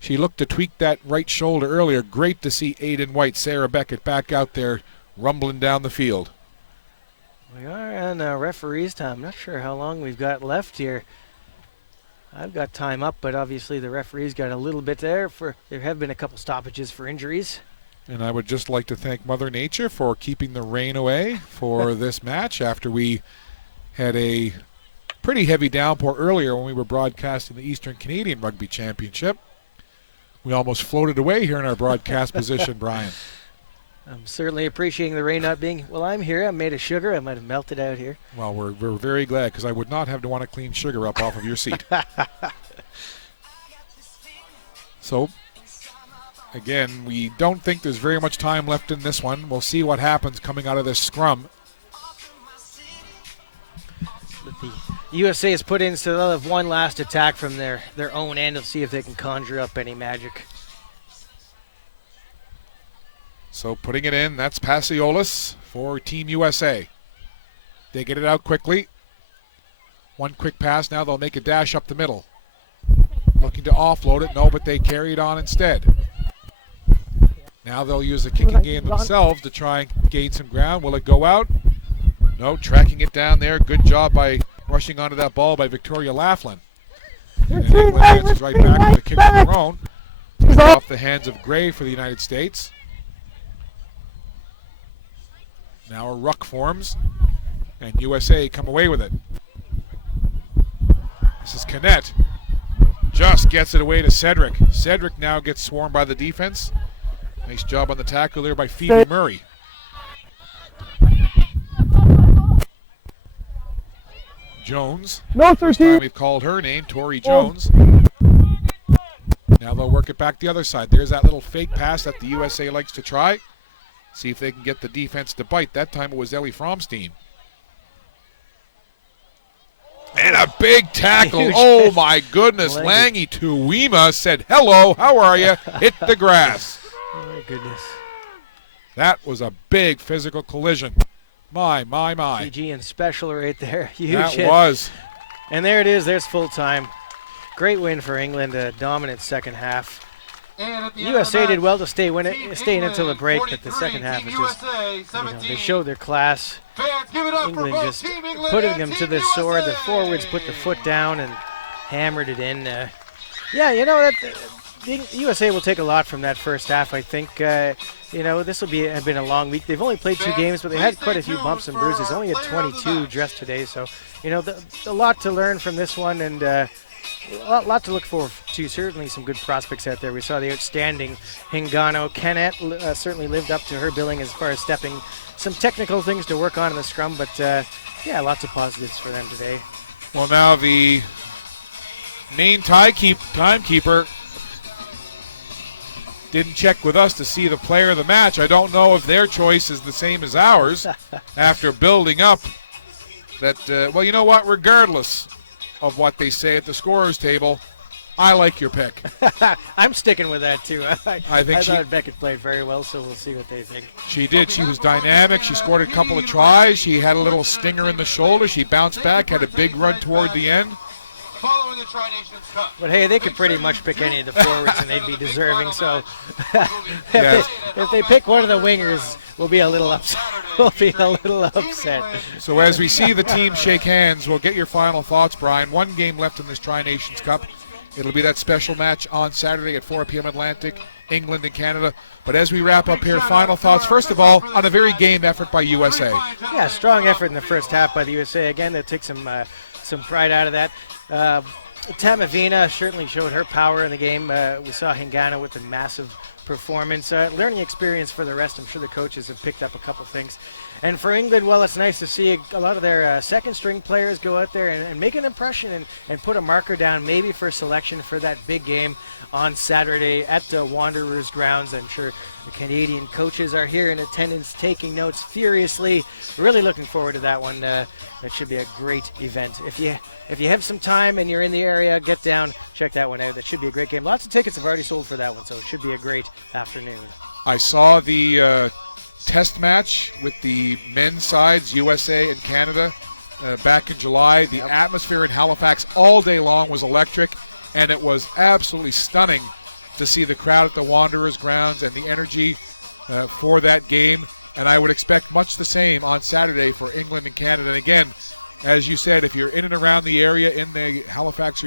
She looked to tweak that right shoulder earlier. Great to see Aiden White, Sarah Beckett back out there rumbling down the field. We are on referee's time. Not sure how long we've got left here. I've got time up, but obviously the referee's got a little bit there. There have been a couple stoppages for injuries. And I would just like to thank Mother Nature for keeping the rain away for this match after we had a pretty heavy downpour earlier when we were broadcasting the Eastern Canadian Rugby Championship. We almost floated away here in our broadcast position, Brian. I'm certainly appreciating the rain not being. Well, I'm here. I'm made of sugar. I might have melted out here. Well, we're very glad, because I would not have to want to clean sugar up off of your seat. So, again, we don't think there's very much time left in this one. We'll see what happens coming out of this scrum. But the USA has put in, so they'll have one last attack from their own end. They'll see if they can conjure up any magic. So putting it in, that's Pasiolis for Team USA. They get it out quickly. One quick pass, now they'll make a dash up the middle. Looking to offload it, no, but they carry it on instead. Now they'll use the kicking game themselves to try and gain some ground. Will it go out? No, tracking it down there. Good job by rushing onto that ball by Victoria Laughlin. And England answers right back with a kick of their own. Off the hands of Gray for the United States. Now a ruck forms, and USA come away with it. This is Canet. Just gets it away to Cedric. Cedric now gets swarmed by the defense. Nice job on the tackle there by Phoebe Murray. Jones. No, Thursday. We've called her name, Tori Jones. Now they'll work it back the other side. There's that little fake pass that the USA likes to try. See if they can get the defense to bite. That time it was Ellie Fromstein. And a big tackle. Huge. Oh, my goodness. Langy Tuima said, hello, how are you? Hit the grass. Oh, my goodness. That was a big physical collision. My. PG and special right there. Huge That hit. was. And there it is. There's full time. Great win for England. A dominant second half. USA did well to stay in until the break, but the second half was just, they showed their class. England just putting them to the sword. The forwards put the foot down and hammered it in. The USA will take a lot from that first half, I think. This will have been a long week. They've only played 2 games, but they had quite a few bumps and bruises. Only had 22 dressed today, so, a lot to learn from this one, and a lot to look forward to. Certainly some good prospects out there. We saw the outstanding Hingano. Canet certainly lived up to her billing as far as stepping. Some technical things to work on in the scrum, but lots of positives for them today. Well, now the main timekeeper didn't check with us to see the player of the match. I don't know if their choice is the same as ours after building up that, you know what, regardless of what they say at the scorer's table, I like your pick. I'm sticking with that too. I think thought Beckett played very well, so we'll see what they think. She did. She was dynamic. She scored a couple of tries. She had a little stinger in the shoulder. She bounced back, had a big run toward the end. Following the Tri-Nations Cup. But hey, they could pretty much pick any of the forwards and they'd be deserving. So if they pick one of the wingers, we'll be a little upset. So as we see the team shake hands, we'll get your final thoughts, Brian. 1 game left in this Tri-Nations Cup. It'll be that special match on Saturday at 4 p.m. Atlantic, England and Canada. But as we wrap up here, final thoughts, first of all, on a very game effort by USA. Yeah, strong effort in the first half by the USA. Again, they'll take some pride out of that. Tamavina certainly showed her power in the game. We saw Hingano with a massive performance. Learning experience for the rest. I'm sure the coaches have picked up a couple things. And for England, well, it's nice to see a lot of their second-string players go out there and make an impression and put a marker down maybe for selection for that big game on Saturday at Wanderers grounds. I'm sure the Canadian coaches are here in attendance taking notes furiously. Really looking forward to that one. That should be a great event. If you have some time and you're in the area, get down, check that one out. That should be a great game. Lots of tickets have already sold for that one, so it should be a great afternoon. I saw the test match with the men's sides, USA and Canada, back in July. The atmosphere in Halifax all day long was electric, and it was absolutely stunning to see the crowd at the Wanderers grounds and the energy for that game. And I would expect much the same on Saturday for England and Canada. And again, as you said, if you're in and around the area in the Halifax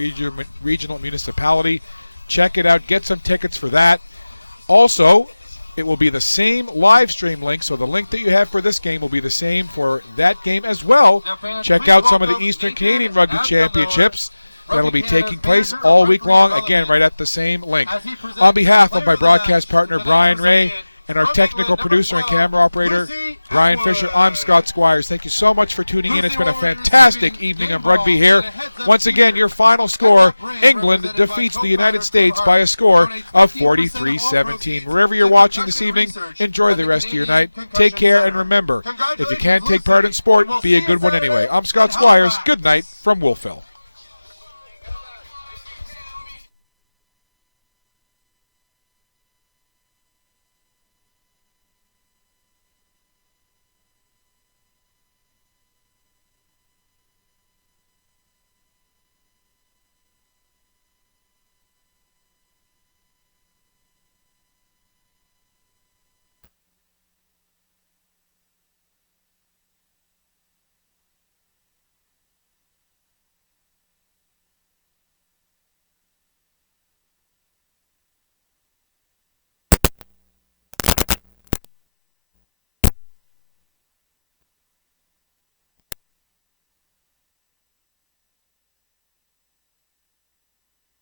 regional municipality, check it out. Get some tickets for that. Also, it will be the same live stream link, so the link that you have for this game will be the same for that game as well. Check out some of the Eastern Canadian Rugby Championships that will be taking place all week long, again, right at the same link. On behalf of my broadcast partner, Brian Ray, and our technical producer and camera operator, Brian Fisher, I'm Scott Squires. Thank you so much for tuning in. It's been a fantastic evening of rugby here. Once again, your final score, England defeats the United States by a score of 43-17. Wherever you're watching this evening, enjoy the rest of your night. Take care, and remember, if you can't take part in sport, be a good one anyway. I'm Scott Squires. Good night from Wolfville.